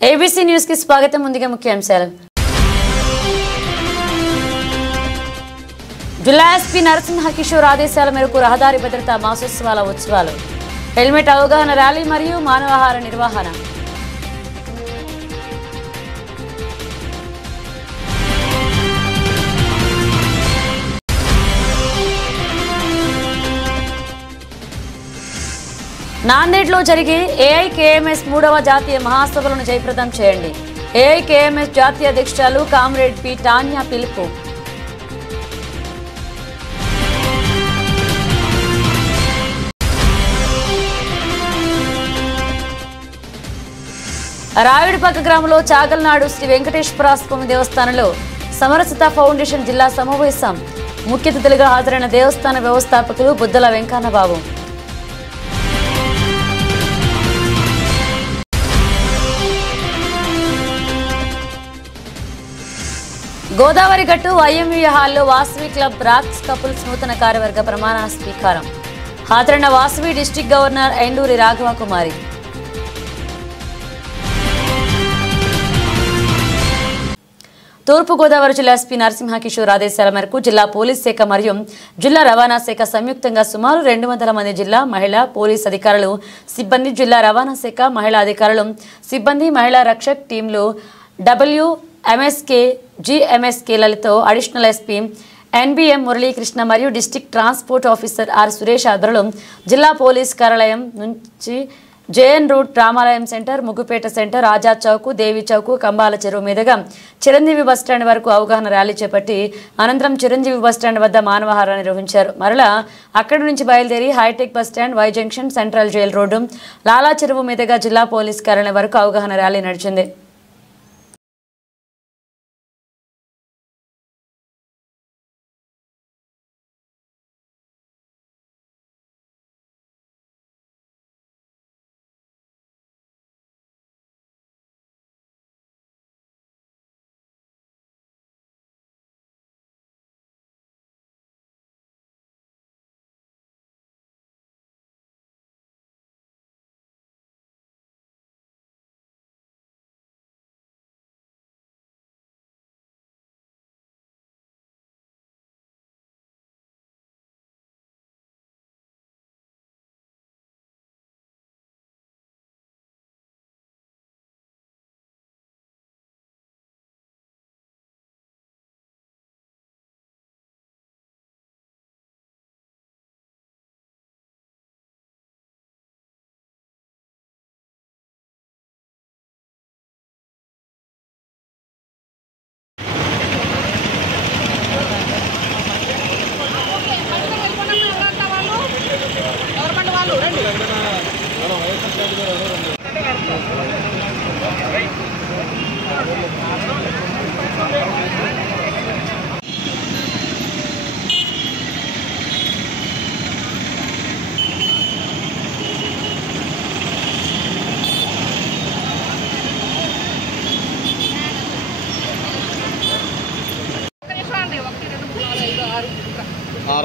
ABC news కి స్వాగతం. ముందుగా ముఖ్యాంశాలు. జిల్లా ఎస్పీ నరసింహ కిషోర్ ఆదేశాల మేరకు రహదారి భద్రతా మాసోత్సవాల ఉత్సవాలు, హెల్మెట్ అవగాహన ర్యాలీ మరియు మానవాహార నిర్వహణ. నాందేడ్లో జరిగే ఏఐకేఎంఎస్ 3వ జాతీయ మహాసభలను జయప్రదం చేయండి. ఏఐకేఎంఎస్ జాతీయ అధ్యక్షురాలు కామ్రేడ్ పి టాన్యా పిలుపు. రాయుడిపక్క గ్రామంలో చాగల్నాడు శ్రీ వెంకటేశ్వర స్వామి దేవస్థానంలో సమరసత ఫౌండేషన్ జిల్లా సమావేశం. ముఖ్య అతిథులుగా హాజరైన దేవస్థాన వ్యవస్థాపకులు బుద్దల వెంకన్నబాబు. గోదావరి గట్టు ఐఎంవీ హాల్లో వాసవి క్లబ్ రాక్స్ కపుల్స్ నూతన కార్యవర్గ ప్రమాణ స్వీకారం. హాజరైన వాసవి డిస్ట్రిక్ట్ గవర్నర్ ఎండూరి రాఘవ కుమారి. తూర్పుగోదావరి జిల్లా ఎస్పీ నరసింహ కిషోర్ ఆదేశాల మేరకు జిల్లా పోలీస్ శాఖ మరియు జిల్లా రవాణా శాఖ సంయుక్తంగా సుమారు 200 మంది జిల్లా మహిళా పోలీస్ అధికారులు సిబ్బంది, జిల్లా రవాణా శాఖ మహిళా అధికారులు సిబ్బంది, మహిళా రక్షక్ టీంలు WMSK GMSKలతో అడిషనల్ ఎస్పీ NBM మురళీకృష్ణ మరియు district transport officer R Suresh ఆధ్వర్యంలో జిల్లా పోలీస్ కార్యాలయం నుంచి JN route, Ramalayam centre, Muggupeta centre, Azad chowk, Devi chowk, Kambala Cheruvu మీదుగా చిరంజీవి బస్టాండ్ వరకు అవగాహన ర్యాలీ చేపట్టి అనంతరం చిరంజీవి బస్టాండ్ వద్ద మానవహారం నిర్వహించారు. మరలా అక్కడి నుంచి బయలుదేరి hitech bus stand, Y junction, central jail road, Lala Cheruvu మీదుగా జిల్లా పోలీస్ కార్యాలయం వరకు అవగాహన ర్యాలీ నడిచింది.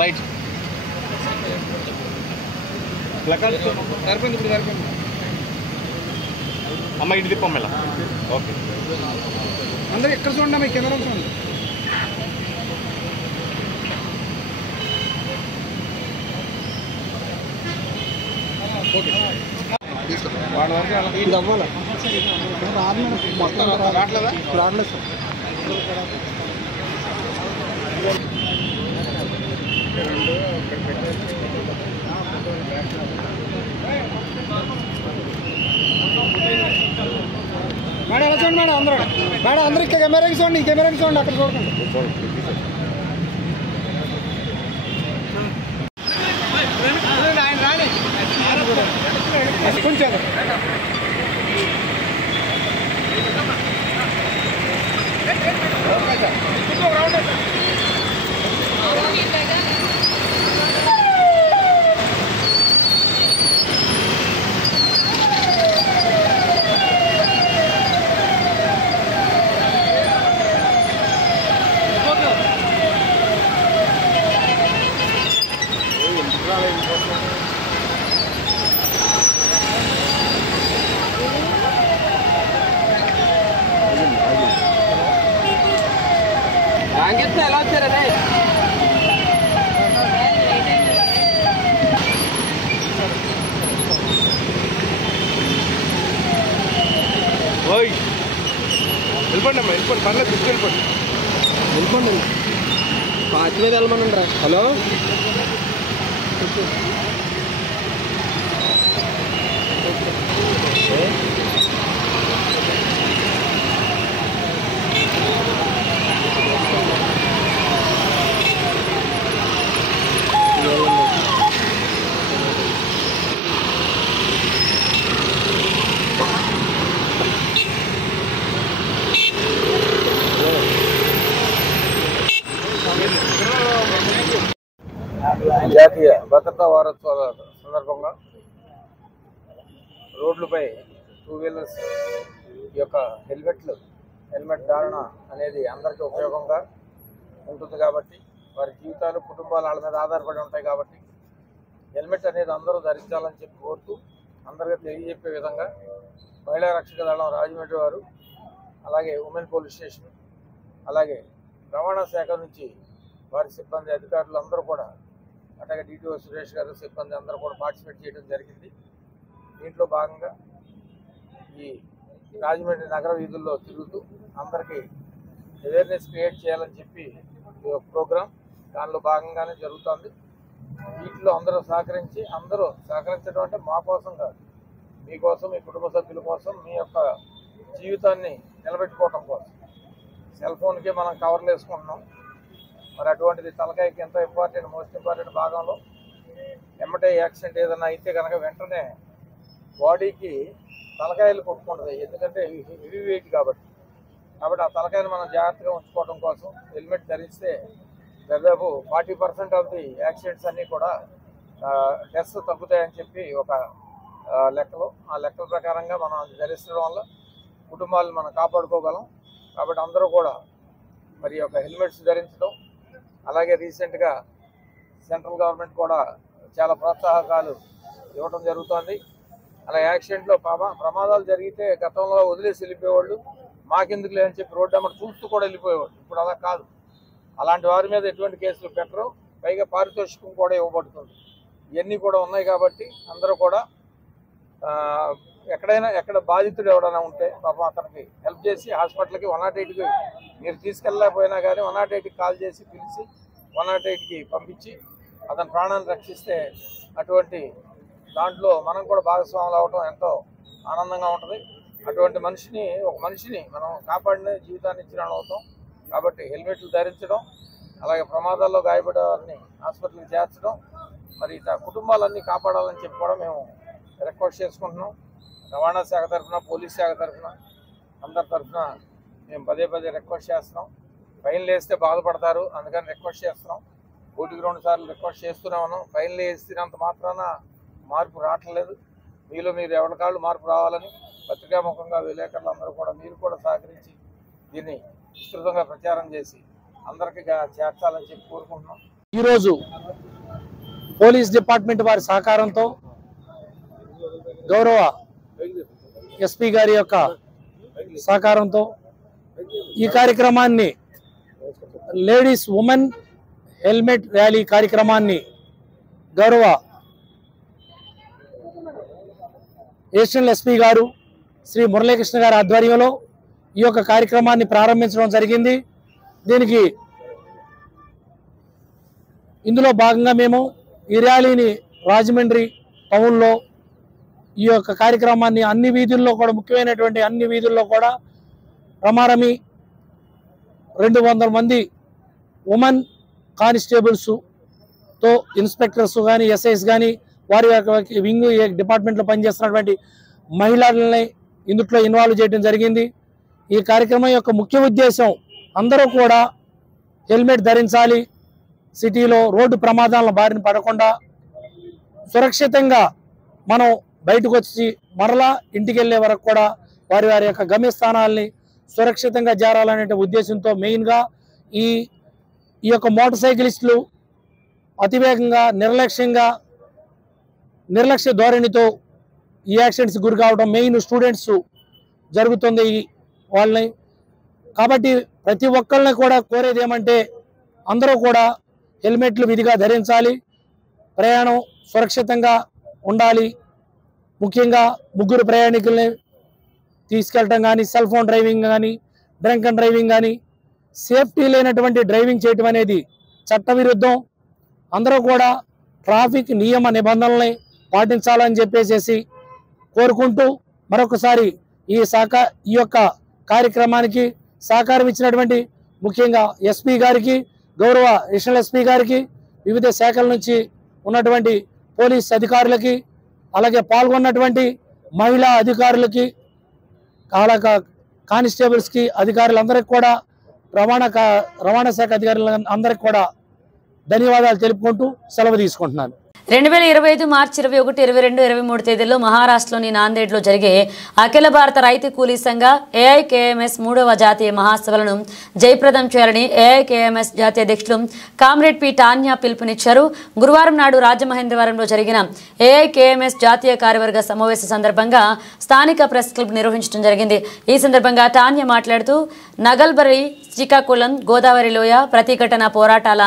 రైట్ అమ్మ ఇటు తిప్పమ్మ ఇలా. ఓకే, అందరూ ఎక్కడ చూడండి, మీ కెమెరా చూడండి. వాళ్ళ వరకు ఇది అవ్వాలి. మొత్తం రావట్లేదా? రావట్లేదు సార్. మేడం ఎలా చూడండి మేడం, అందరూ ఇక్కడ కెమెరాకి చూడండి, కెమెరాకి చూడండి, అక్కడ చూడండి. కొంచెం సాంకేతిక ఎలా వచ్చారనే ఓయ్ వెళ్ళిపోండి అమ్మా, వెళ్ళిపోండి, పర్లేదు, తీసుకెళ్ళిపోండి. వెళ్ళిపోండి. పాతి మీద వెళ్ళమనండి రా. హలో జాతీయ భద్రతా వారోత్సవాల సందర్భంగా రోడ్లపై 2 వీలర్స్ యొక్క హెల్మెట్ ధారణ అనేది అందరికీ ఉపయోగంగా ఉంటుంది కాబట్టి, వారి జీవితాలు కుటుంబాలు వాళ్ళ మీద ఆధారపడి ఉంటాయి కాబట్టి హెల్మెట్ అనేది అందరూ ధరించాలని చెప్పి కోరుతూ అందరికీ తెలియజెప్పే విధంగా మహిళా రక్షక దళం రాజమండ్రి వారు, అలాగే ఉమెన్ పోలీస్ స్టేషన్, అలాగే రవాణా శాఖ నుంచి వారి సిబ్బంది అధికారులు అందరూ కూడా, అట్లాగే డిటిఓ సురేష్ గారు సిబ్బంది అందరూ కూడా పార్టిసిపేట్ చేయడం జరిగింది. దీంట్లో భాగంగా ఈ రాజమండ్రి నగర వీధుల్లో తిరుగుతూ అందరికీ అవేర్నెస్ క్రియేట్ చేయాలని చెప్పి ఈ ప్రోగ్రాం దానిలో భాగంగానే జరుగుతుంది. వీటిలో అందరూ సహకరించడం అంటే మా కోసం కాదు, మీకోసం, మీ కుటుంబ సభ్యుల కోసం, మీ యొక్క జీవితాన్ని నిలబెట్టుకోవటం కోసం. సెల్ ఫోన్కే మనం కవర్లు వేసుకుంటున్నాం, మరి అటువంటిది తలకాయకి ఎంతో మోస్ట్ ఇంపార్టెంట్ భాగంలో ఎమ్మటే యాక్సిడెంట్ ఏదైనా అయితే కనుక వెంటనే బాడీకి తలకాయలు కొట్టుకుంటుంది, ఎందుకంటే హెవీ వెయిట్ కాబట్టి ఆ తలకాయలు మనం జాగ్రత్తగా ఉంచుకోవడం కోసం హెల్మెట్ ధరిస్తే దాదాపు 40% ఆఫ్ ది యాక్సిడెంట్స్ అన్నీ కూడా డెత్స్ తగ్గుతాయని చెప్పి ఒక లెక్కలు, ఆ లెక్కల ప్రకారంగా మనం ధరించడం వల్ల కుటుంబాలను మనం కాపాడుకోగలం. కాబట్టి అందరూ కూడా మరి యొక్క హెల్మెట్స్ ధరించడం, అలాగే రీసెంట్గా సెంట్రల్ గవర్నమెంట్ కూడా చాలా ప్రోత్సాహకాలు ఇవ్వడం జరుగుతుంది. అలా యాక్సిడెంట్లో ప్రమాదాలు జరిగితే గతంలో వదిలేసి వెళ్ళిపోయేవాళ్ళు, మాకెందుకులే అని చెప్పి రోడ్డు అమ్మట చూస్తూ కూడా వెళ్ళిపోయేవాళ్ళు. ఇప్పుడు అలా కాదు, అలాంటి వారి మీద ఎటువంటి కేసులు పెట్టరు, పైగా పారితోషికం కూడా ఇవ్వబడుతుంది. ఇవన్నీ కూడా ఉన్నాయి కాబట్టి అందరూ కూడా ఎక్కడ బాధితుడు ఎవడైనా ఉంటే పాపం అతనికి హెల్ప్ చేసి హాస్పిటల్కి 108కి మీరు తీసుకెళ్ళలేకపోయినా కానీ 108కి కాల్ చేసి పిలిచి 108కి పంపించి అతని ప్రాణాన్ని రక్షిస్తే అటువంటి దాంట్లో మనం కూడా భాగస్వాములు అవడం ఎంతో ఆనందంగా ఉంటుంది. అటువంటి ఒక మనిషిని మనం కాపాడిన జీవితాన్ని ఇచ్చిన అవుతాం. కాబట్టి హెల్మెట్లు ధరించడం, అలాగే ప్రమాదాల్లో గాయపడే వారిని హాస్పిటల్కి చేర్చడం, మరి కుటుంబాలన్నీ కాపాడాలని చెప్పి కూడా మేము రిక్వెస్ట్ చేసుకుంటున్నాం. రవాణా శాఖ తరఫున, పోలీస్ శాఖ తరఫున, అందరి తరఫున మేము పదే రిక్వెస్ట్ చేస్తున్నాం. ఫైన్లు వేస్తే బాధపడతారు, అందుకని రిక్వెస్ట్ చేస్తున్నాం. 1-2 సార్లు రిక్వెస్ట్ చేస్తూనే ఉన్నాం. ఫైన్లు వేసినంత మాత్రాన మార్పు రావట్లేదు. మీరు ఎవరికాళ్ళు మార్పు రావాలని పత్రికాముఖంగా విలేకరులు అందరూ కూడా మీరు కూడా సహకరించి దీన్ని విస్తృతంగా ప్రచారం చేసి అందరికీ చేర్చాలని చెప్పి కోరుకుంటున్నాం. ఈరోజు పోలీస్ డిపార్ట్మెంట్ వారి సహకారంతో గౌరవ ఎస్పీ గారి యొక్క సహకారంతో ఈ కార్యక్రమాన్ని ఉమెన్ హెల్మెట్ ర్యాలీ కార్యక్రమాన్ని గౌరవ అడిషనల్ ఎస్పీ గారు శ్రీ మురళీకృష్ణ గారి ఆధ్వర్యంలో ఈ యొక్క కార్యక్రమాన్ని ప్రారంభించడం జరిగింది. దీనికి ఇందులో భాగంగా మేము ఈ ర్యాలీని రాజమండ్రి టౌన్లో ఈ యొక్క కార్యక్రమాన్ని అన్ని వీధుల్లో కూడా, ముఖ్యమైనటువంటి అన్ని వీధుల్లో కూడా రమారమి 200 మంది ఉమెన్ కానిస్టేబుల్స్తో ఇన్స్పెక్టర్స్ కానీ, ఎస్ఐస్ కానీ, వారి యొక్క వింగ్ డిపార్ట్మెంట్లో పనిచేస్తున్నటువంటి మహిళలని ఇందులో ఇన్వాల్వ్ చేయడం జరిగింది. ఈ కార్యక్రమం యొక్క ముఖ్య ఉద్దేశం అందరూ కూడా హెల్మెట్ ధరించాలి, సిటీలో రోడ్డు ప్రమాదాల బారిన పడకుండా సురక్షితంగా మనం బయటకు వచ్చి మరలా ఇంటికి వెళ్ళే వరకు కూడా వారి యొక్క గమ్యస్థానాల్ని సురక్షితంగా చేరాలనే ఉద్దేశంతో మెయిన్గా ఈ యొక్క మోటార్ సైకిలిస్టులు అతివేగంగా నిర్లక్ష్య ధోరణితో ఈ యాక్సిడెంట్స్ గురి కావడం మెయిన్ స్టూడెంట్స్ జరుగుతుంది వాళ్ళని. కాబట్టి ప్రతి ఒక్కరిని కూడా కోరేది ఏమంటే అందరూ కూడా హెల్మెట్లు విధిగా ధరించాలి, ప్రయాణం సురక్షితంగా ఉండాలి. ముఖ్యంగా ముగ్గురు ప్రయాణికుల్ని తీసుకెళ్ళటం కానీ, సెల్ ఫోన్ డ్రైవింగ్ కానీ, డ్రంక్ అండ్ డ్రైవింగ్ కానీ, సేఫ్టీ లేనటువంటి డ్రైవింగ్ చేయటం అనేది చట్టవిరుద్ధం. అందరూ కూడా ట్రాఫిక్ నియమ నిబంధనల్ని పాటించాలని చెప్పేసి కోరుకుంటూ మరొకసారి ఈ యొక్క కార్యక్రమానికి సహకారం ఇచ్చినటువంటి ముఖ్యంగా ఎస్పీ గారికి, గౌరవ అడిషనల్ ఎస్పీ గారికి, వివిధ శాఖల నుంచి ఉన్నటువంటి పోలీస్ అధికారులకి, అలాగే పాల్గొన్నటువంటి మహిళా అధికారులకి, కానిస్టేబుల్స్కి, అధికారులందరికీ కూడా రవాణా శాఖ అధికారులందరికీ కూడా ధన్యవాదాలు తెలుపుకుంటూ సెలవు తీసుకుంటున్నాను. 2025 మార్చి 21, 22, 23 తేదీల్లో మహారాష్ట్రలోని నాందేడ్లో జరిగే అఖిల భారత రైతు కూలీ సంఘ ఏఐకేఎంఎస్ 3వ జాతీయ మహాసభలను జయప్రదం చేయాలని ఏఐకేఎంఎస్ జాతీయ అధ్యక్షులు కామ్రేడ్ పి టాన్యా పిలుపునిచ్చారు. గురువారం నాడు రాజమహేంద్రవరంలో జరిగిన ఏఐకేఎంఎస్ జాతీయ కార్యవర్గ సమావేశ సందర్భంగా స్థానిక ప్రెస్ క్లబ్ నిర్వహించడం జరిగింది. ఈ సందర్భంగా టాన్యా మాట్లాడుతూ నగల్బరి, శ్రీకాకుళం, గోదావరి లోయ ప్రతిఘటన పోరాటాల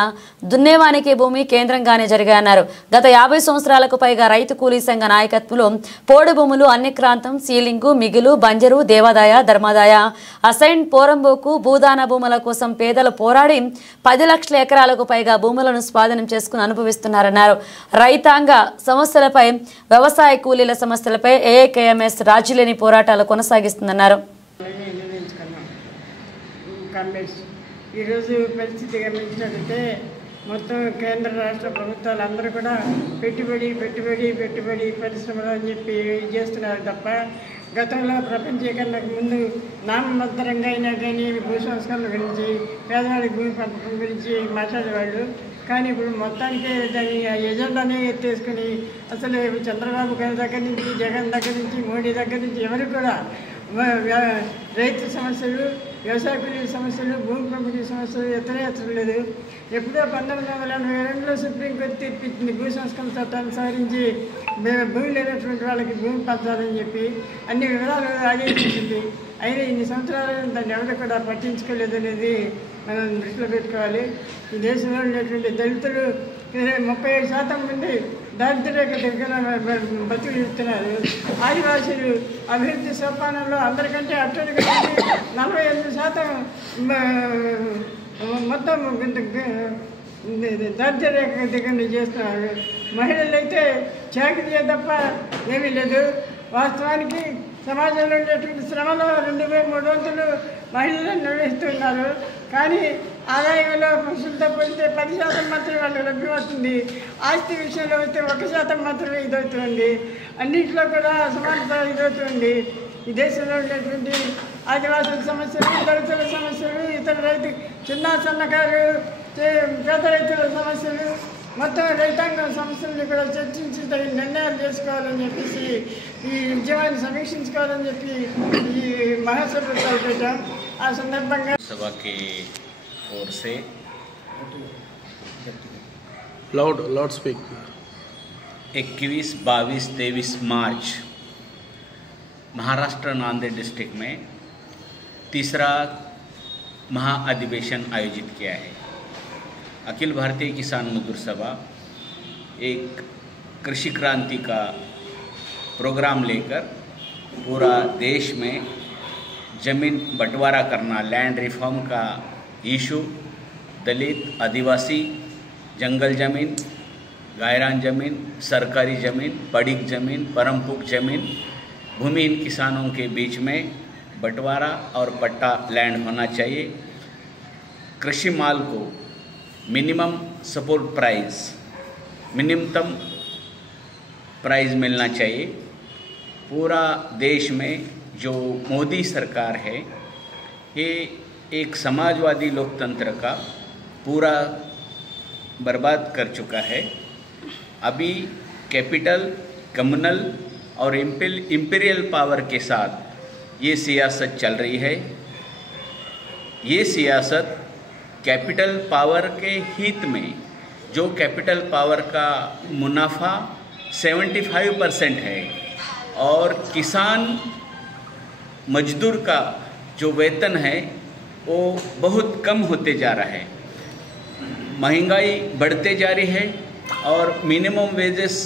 దున్నేవానికి భూమి కేంద్రంగానే జరిగాయన్నారు. గత 50 సంవత్సరాలకు పైగా రైతు కూలీ సంఘ నాయకత్వంలో పోడు భూములు, అన్యక్రాంతం, సీలింగు, మిగులు, బంజరు, దేవాదాయ, ధర్మాదాయ, అసైన్, పోరంబోకు, భూదాన భూముల కోసం పేదలు పోరాడి 10 లక్షల ఎకరాలకు పైగా భూములను స్వాధీనం చేసుకుని అనుభవిస్తున్నారన్నారు. రైతాంగ సమస్యలపై, వ్యవసాయ కూలీల సమస్యలపై ఏఐకేఎంఎస్ రాజీలేని పోరాటాలు కొనసాగిస్తుందన్నారు. ఈరోజు పరిస్థితి గమనించినట్లయితే మొత్తం కేంద్ర రాష్ట్ర ప్రభుత్వాలు అందరూ కూడా పెట్టుబడి పరిశ్రమలు అని చెప్పి చేస్తున్నారు తప్ప గతంలో ప్రపంచీకరణకు ముందు నామమాత్రంగా అయినా కానీ భూ సంస్కరణ గురించి, పేదవాళ్ళకి భూమి పంపకం గురించి మాట్లాడేవాళ్ళు. కానీ ఇప్పుడు మొత్తానికి దాని ఎజెండానే ఎత్తేసుకుని అసలు చంద్రబాబు గారి దగ్గర నుంచి, జగన్ దగ్గర నుంచి, మోడీ దగ్గర నుంచి ఎవరు కూడా రైతు సమస్యలు, వ్యవసాయ కూలీల సమస్యలు, భూమి పంపిణీ సమస్యలు ఎత్తలేదు. ఎప్పుడో 1982లో సుప్రీంకోర్టు తీర్పిచ్చింది భూ సంస్కరణ చట్టాన్ని సవరించి భూమి లేనటువంటి వాళ్ళకి భూమి పంచాలని చెప్పి అన్ని వివరాలు ఆదేశించింది. అయినా ఇన్ని సంవత్సరాలు దాన్ని ఎవరు కూడా పట్టించుకోలేదు అనేది మనం దృష్టిలో పెట్టుకోవాలి. ఈ దేశంలో ఉండేటువంటి దళితులు 37% మంది దారిద్ర్యరేఖ దగ్గర బతుకులు ఇస్తున్నారు. ఆదివాసీలు అభివృద్ధి సోపానంలో అందరికంటే అట్టడికి 48% మొత్తం దారిద్ర్యరేఖ దగ్గర చేస్తున్నారు. మహిళలు అయితే చాకరీ తప్ప ఏమీ లేదు. వాస్తవానికి సమాజంలో ఉండేటువంటి శ్రమలో 2/3 వంతులు మహిళలు నిర్వహిస్తున్నారు. కానీ ఆదాయంలో పురుషులతో పోలితే 10% మాత్రమే వాళ్ళకి లభ్యమవుతుంది. ఆస్తి విషయంలో వస్తే 1% మాత్రమే ఇదవుతుంది. అన్నింటిలో కూడా సమానత ఇదవుతుంది. ఈ దేశంలో ఉండేటువంటి ఆదివాసుల సమస్యలు, దళితుల సమస్యలు, ఇతర రైతు చిన్న సన్నకారు పేద రైతుల సమస్యలు, మొత్తం రైతాంగం సమస్యలను కూడా చర్చించి తగిన నిర్ణయాలు చేసుకోవాలని చెప్పేసి ఈ ఉద్యమాన్ని సమీక్షించుకోవాలని చెప్పి ఈ మహాసభ తలపెట్టాం. ఆ సందర్భంగా सभा की ओर से लाउड स्पीक 21, 22, 23 मार्च महाराष्ट्र नांदेड़ डिस्ट्रिक्ट में तीसरा महाअधिवेशन आयोजित किया है। अखिल भारतीय किसान मजदूर सभा एक कृषि क्रांति का प्रोग्राम लेकर पूरा देश में ज़मीन बंटवारा करना, लैंड रिफॉर्म का इशू, दलित, आदिवासी, जंगल ज़मीन, गायरान ज़मीन, सरकारी ज़मीन, पड़ीक ज़मीन, परमपुक ज़मीन, भूमिहीन किसानों के बीच में बंटवारा और पट्टा लैंड होना चाहिए। कृषि माल को minimum support price, minimum price मिलना चाहिए। पूरा देश में जो मोदी सरकार है ये एक समाजवादी लोकतंत्र का पूरा बर्बाद कर चुका है। अभी कैपिटल, कम्युनल और इम्पीरियल पावर के साथ ये सियासत चल रही है। ये सियासत कैपिटल पावर के हित में, जो कैपिटल पावर का मुनाफा 75% है और किसान मजदूर का जो वेतन है वो बहुत कम होते जा रहा है। महंगाई बढ़ते जा रही है और मिनिमम वेजेस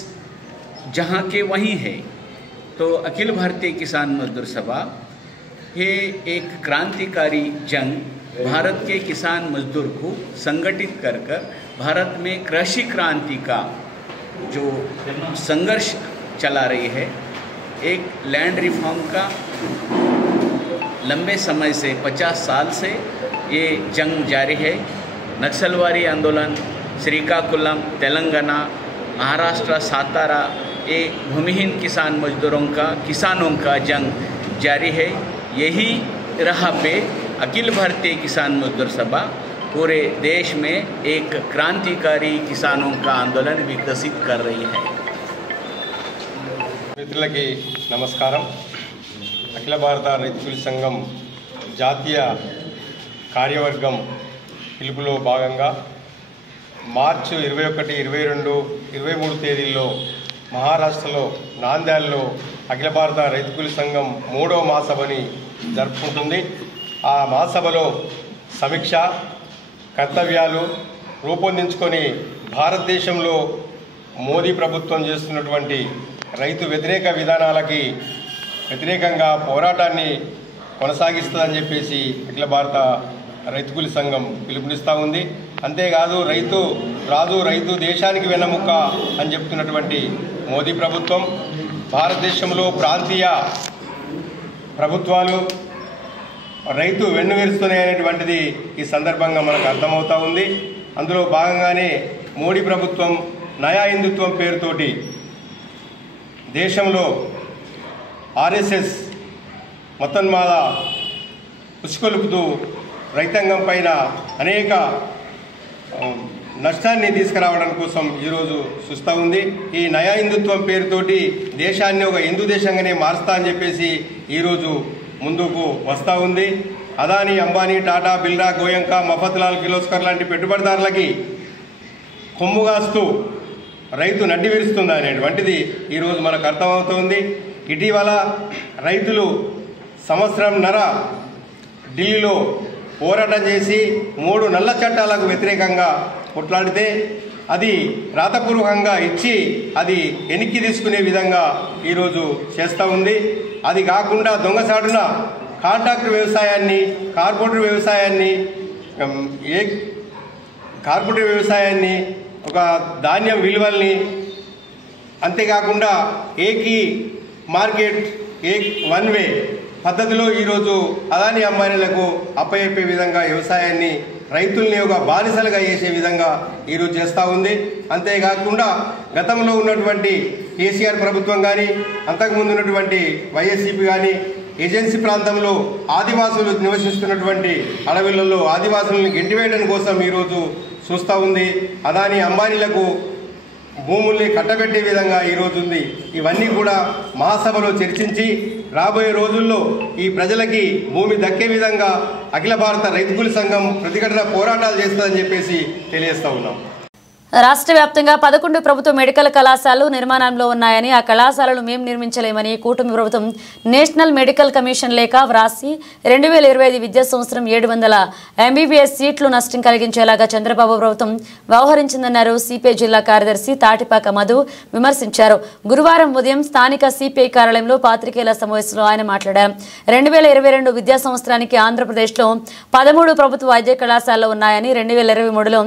जहाँ के वहीं है। तो अखिल भारतीय किसान मजदूर सभा ये एक क्रांतिकारी जंग भारत के किसान मजदूर को संगठित कर भारत में कृषि क्रांति का जो संघर्ष चला रही है, एक लैंड रिफॉर्म का लंबे समय से 50 साल से ये जंग जारी है। नक्सलवादी आंदोलन श्रीकाकुलम, तेलंगाना, महाराष्ट्र, सातारा, ये भूमिहीन किसानों का जंग जारी है। यही राह पे अखिल भारतीय किसान मजदूर सभा पूरे देश में एक क्रांतिकारी किसानों का आंदोलन विकसित कर रही है। మిత్రులకి నమస్కారం। అఖిల భారత రైతు కూలీ సంఘం జాతీయ కార్యవర్గం పిలుపులో భాగంగా మార్చి 21, 22, 23 తేదీల్లో మహారాష్ట్రలో నాందేడ్లో అఖిల భారత రైతు కూలీ సంఘం 3వ మహాసభని జరుపుకుంటుంది। ఆ మహాసభలో సమీక్ష కర్తవ్యాలు రూపొందించుకొని భారతదేశంలో మోదీ ప్రభుత్వం చేస్తున్నటువంటి రైతు వ్యతిరేక విధానాలకి వ్యతిరేకంగా పోరాటాన్ని కొనసాగిస్తుందని చెప్పేసి అఖిల భారత రైతు కూలీ సంఘం పిలుపునిస్తూ ఉంది। అంతేకాదు రైతు రాజు, రైతు దేశానికి వెన్నముక్క అని చెప్తున్నటువంటి మోదీ ప్రభుత్వం భారతదేశంలో ప్రాంతీయ ప్రభుత్వాలు రైతు వెన్నువిరుస్తున్నాయనేటువంటిది ఈ సందర్భంగా మనకు అర్థమవుతూ ఉంది। అందులో భాగంగానే మోడీ ప్రభుత్వం నయా హిందుత్వం పేరుతోటి దేశంలో ఆర్ఎస్ఎస్ మతోన్మాద ఉసుకొలుపుతూ రైతాంగం పైన అనేక నష్టాన్ని తీసుకురావడం కోసం ఈరోజు చూస్తూ ఉంది। ఈ నయా హిందుత్వం పేరుతోటి దేశాన్ని ఒక హిందూ దేశంగానే మారుస్తా అని చెప్పేసి ఈరోజు ముందుకు వస్తూ ఉంది। అదానీ, అంబానీ, టాటా, బిర్లా, గోయంకా, మఫత్లాల్, కిర్లోస్కర్ లాంటి పెట్టుబడిదారులకి కొమ్ముగాస్తూ రైతు నడ్డి విరుస్తుంది అనేటువంటిది ఈరోజు మనకు అర్థమవుతుంది। ఇటీవల రైతులు సంవత్సరంన్నర ఢిల్లీలో పోరాటం చేసి 3 నల్ల చట్టాలకు వ్యతిరేకంగా కొట్లాడితే అది రాతపూర్వకంగా ఇచ్చి అది వెనక్కి తీసుకునే విధంగా ఈరోజు చేస్తూ ఉంది। అది కాకుండా దొంగసాటున కాంట్రాక్ట్ వ్యవసాయాన్ని, కార్పొరేట్ వ్యవసాయాన్ని ఒక ధాన్యం విలువల్ని, అంతేకాకుండా ఏకీ మార్కెట్, వన్ వే పద్ధతిలో ఈరోజు అదానీ అంబానీలకు అప్పచెప్పే విధంగా వ్యవసాయాన్ని, రైతుల్ని ఒక బానిసలుగా చేసే విధంగా ఈరోజు చేస్తూ ఉంది। అంతేకాకుండా గతంలో ఉన్నటువంటి కేసీఆర్ ప్రభుత్వం కానీ, అంతకుముందు ఉన్నటువంటి వైఎస్సీపీ కానీ ఏజెన్సీ ప్రాంతంలో ఆదివాసులు నివసిస్తున్నటువంటి అడవులలో ఆదివాసులను గెంటివేయడం కోసం ఈరోజు చూస్తూ ఉంది। అదానీ అంబానీలకు భూముల్ని కట్టబెట్టే విధంగా ఈరోజు ఉంది। ఇవన్నీ కూడా మహాసభలో చర్చించి రాబోయే రోజుల్లో ఈ ప్రజలకి భూమి దక్కే విధంగా అఖిల భారత రైతు కూలీ సంఘం ప్రతిఘటన పోరాటాలు చేస్తుందని చెప్పేసి తెలియజేస్తూ ఉన్నాం। రాష్ట్ర వ్యాప్తంగా 11 ప్రభుత్వ మెడికల్ కళాశాలలు నిర్మాణంలో ఉన్నాయని, ఆ కళాశాలలు మేము నిర్మించలేమని కూటమి ప్రభుత్వం నేషనల్ మెడికల్ కమిషన్ లేఖ వ్రాసి 2025 విద్యా సంవత్సరం 700 MBBS సీట్లు నష్టం కలిగించేలాగా చంద్రబాబు ప్రభుత్వం వ్యవహరించిందన్నారు సిపిఐ జిల్లా కార్యదర్శి తాటిపాక మధు విమర్శించారు। గురువారం ఉదయం స్థానిక సిపిఐ కార్యాలయంలో పాత్రికేయుల సమావేశంలో ఆయన మాట్లాడారు। 2022 విద్యా సంవత్సరానికి ఆంధ్రప్రదేశ్లో 13 ప్రభుత్వ వైద్య కళాశాలలు ఉన్నాయని, 2023లో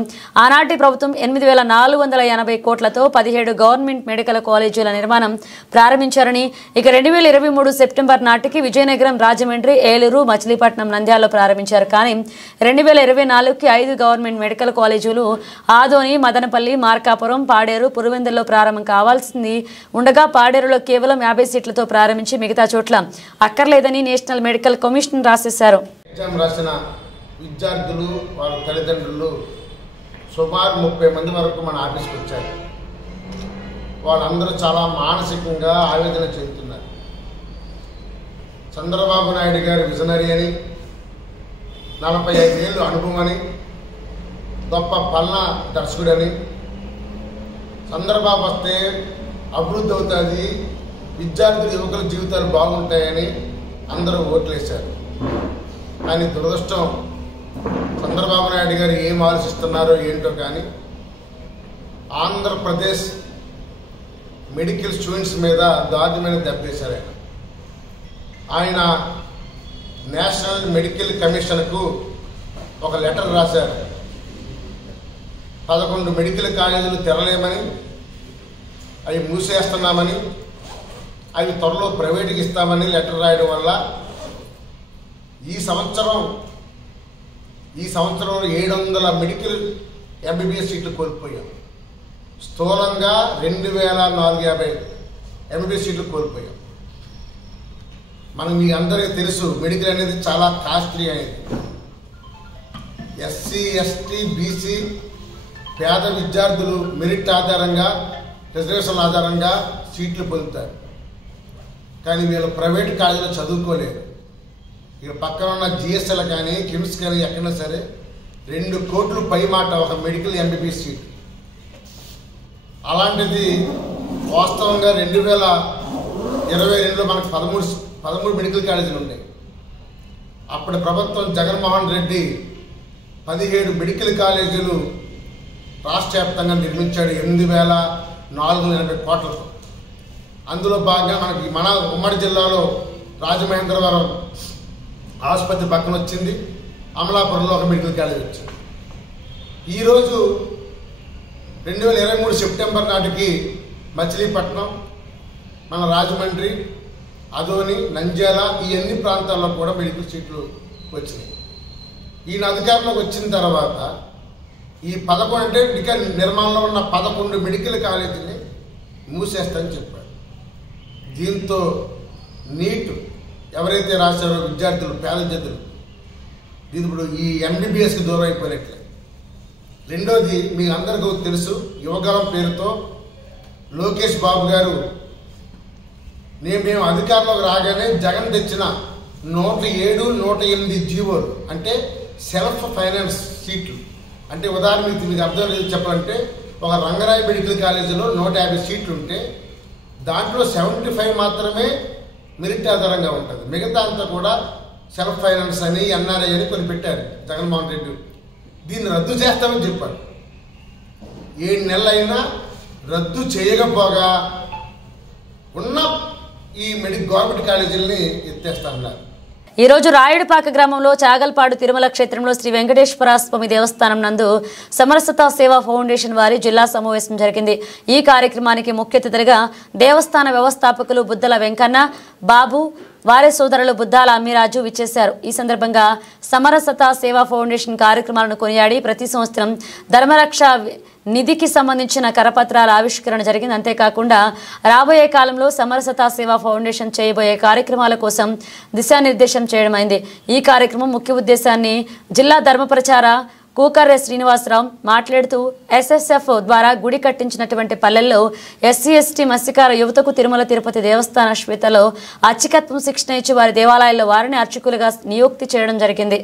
ఆనాటి ప్రభుత్వం 8,480 కోట్లతో 17 గవర్నమెంట్ మెడికల్ కాలేజీల నిర్మాణం ప్రారంభించారని, ఇక 2023 సెప్టెంబర్ నాటికి విజయనగరం, రాజమండ్రి, ఏలూరు, మచిలీపట్నం, నంద్యాలలో ప్రారంభించారు। కానీ 2024కి 5 గవర్నమెంట్ మెడికల్ కాలేజీలు ఆదోని, మదనపల్లి, మార్కాపురం, పాడేరు, పురువెందుల్లో ప్రారంభం కావాల్సింది ఉండగా పాడేరులో కేవలం 50 సీట్లతో ప్రారంభించి మిగతా చోట్ల అక్కర్లేదని నేషనల్ మెడికల్ కమిషన్ రాసేశారు। ఎగ్జామ్ రాసిన విద్యార్థులు, వారి తల్లిదండ్రులు సుమారు 30 మంది వరకు మన ఆఫీస్కి వచ్చారు। వాళ్ళందరూ చాలా మానసికంగా ఆవేదన చెందుతున్నారు। చంద్రబాబు నాయుడు గారు విజనరీ అని, 45 ఏళ్ళు అనుభవం అని, గొప్ప పాలనా దర్శకుడని, చంద్రబాబు వస్తే అభివృద్ధి అవుతుంది, విద్యార్థులు, యువకుల జీవితాలు బాగుంటాయని అందరూ ఓట్లేశారు। కానీ దురదృష్టం చంద్రబాబు నాయుడు గారు ఏం ఆలోచిస్తున్నారో ఏంటో కానీ ఆంధ్రప్రదేశ్ మెడికల్ స్టూడెంట్స్ మీద దారుణమైన దెబ్బేశారు. ఆయన నేషనల్ మెడికల్ కమిషన్కు ఒక లెటర్ రాశారు. 11 మెడికల్ కాలేజీలు తెరలేమని, అవి మూసేస్తున్నామని, అవి త్వరలో ప్రైవేటుకి ఇస్తామని లెటర్ రాయడం వల్ల ఈ సంవత్సరం 700 మెడికల్ ఎంబీబీఎస్ సీట్లు కోల్పోయాం. స్థూలంగా 2450 ఎంబీబీఎస్ సీట్లు కోల్పోయాం. మీ అందరికీ తెలుసు మెడికల్ అనేది చాలా కాస్ట్లీ అనేది. ఎస్సీ, ఎస్టీ, బీసీ పేద విద్యార్థులు మెరిట్ ఆధారంగా, రిజర్వేషన్ ఆధారంగా సీట్లు పొందుతారు. కానీ వీళ్ళు ప్రైవేట్ కాలేజీలో చదువుకోలేరు. ఇక పక్కన ఉన్న జిఎస్ఎల్ కానీ కిమ్స్ కానీ ఎక్కడైనా సరే 2 కోట్లు పై మాట ఒక మెడికల్ ఎంబీబీఎస్ సీట్. అలాంటిది వాస్తవంగా 2022లో మనకు 13 మెడికల్ కాలేజీలు ఉన్నాయి. అప్పటి ప్రభుత్వం జగన్మోహన్ రెడ్డి 17 మెడికల్ కాలేజీలు రాష్ట్ర వ్యాప్తంగా నిర్మించాడు 8,480 కోట్లతో. అందులో భాగంగా మన ఉమ్మడి జిల్లాలో రాజమహేంద్రవరం ఆసుపత్రి పక్కన వచ్చింది, అమలాపురంలో ఒక మెడికల్ కాలేజ్ వచ్చింది. ఈరోజు 2023 సెప్టెంబర్ నాటికి మచిలీపట్నం, మన రాజమండ్రి, అదోని, నంద్యాల ఈ అన్ని ప్రాంతాల్లో కూడా మెడికల్ సీట్లు వచ్చినాయి. ఈయన అధికారంలోకి వచ్చిన తర్వాత ఈ 11 అంటే ఇంకా నిర్మాణంలో ఉన్న 11 మెడికల్ కాలేజీని మూసేస్తానని చెప్పాడు. దీంతో నీట్ ఎవరైతే రాశారో విద్యార్థులు, పేద విద్యార్థులు, ఇది ఇప్పుడు ఈ ఎంబీబీఎస్కి దూరం అయిపోయినట్లే. రెండోది మీ అందరికీ తెలుసు, యువగలం పేరుతో లోకేష్ బాబు గారు మేము అధికారంలోకి రాగానే జగన్ తెచ్చిన 107, 108 జీవోలు అంటే సెల్ఫ్ ఫైనాన్స్ సీట్లు. అంటే ఉదాహరణకి మీకు అర్థం లేదు చెప్పాలంటే, ఒక రంగరాయ మెడికల్ కాలేజీలో 150 సీట్లు ఉంటే దాంట్లో 75 మాత్రమే మెరిట్ ఆధారంగా ఉంటుంది. మిగతా అంతా కూడా సెల్ఫ్ ఫైనాన్స్ అని, ఎన్ఆర్ఐ అని కొన్ని పెట్టారు జగన్మోహన్ రెడ్డి. దీన్ని రద్దు చేస్తామని చెప్పారు. 7 నెలలైనా రద్దు చేయకపోగా ఉన్న ఈ గవర్నమెంట్ కాలేజీలని ఎత్తేస్తారన్నారు. ఈ రోజు రాయుడుపాక గ్రామంలో చాగల్పాడు తిరుమల క్షేత్రంలో శ్రీ వెంకటేశ్వర స్వామి దేవస్థానం నందు సమరసత సేవా ఫౌండేషన్ వారి జిల్లా సమావేశం జరిగింది. ఈ కార్యక్రమానికి ముఖ్య అతిథిగా దేవస్థాన వ్యవస్థాపకులు బుద్దల వెంకన్న బాబు, వారి సోదరులు బుద్దాల అమ్మిరాజు విచ్చేశారు. ఈ సందర్భంగా సమరసత సేవా ఫౌండేషన్ కార్యక్రమాలను కొనియాడి ప్రతి సంవత్సరం ధర్మరక్ష నిధికి సంబంధించిన కరపత్రాల ఆవిష్కరణ జరిగింది. అంతేకాకుండా రాబోయే కాలంలో సమరసత సేవా ఫౌండేషన్ చేయబోయే కార్యక్రమాల కోసం దిశానిర్దేశం చేయడమైంది. ఈ కార్యక్రమం ముఖ్య ఉద్దేశాన్ని జిల్లా ధర్మ ప్రచార కూకర్రె శ్రీనివాసరావు మాట్లాడుతూ ఎస్ఎస్ఎఫ్ ద్వారా గుడి కట్టించినటువంటి పల్లెల్లో ఎస్సీ ఎస్టీ మత్స్యకార యువతకు తిరుమల తిరుపతి దేవస్థాన శ్వేతలో అర్చకత్వం శిక్షణ ఇచ్చి వారి దేవాలయాల్లో వారిని అర్చకులుగా నియుక్తి చేయడం జరిగింది.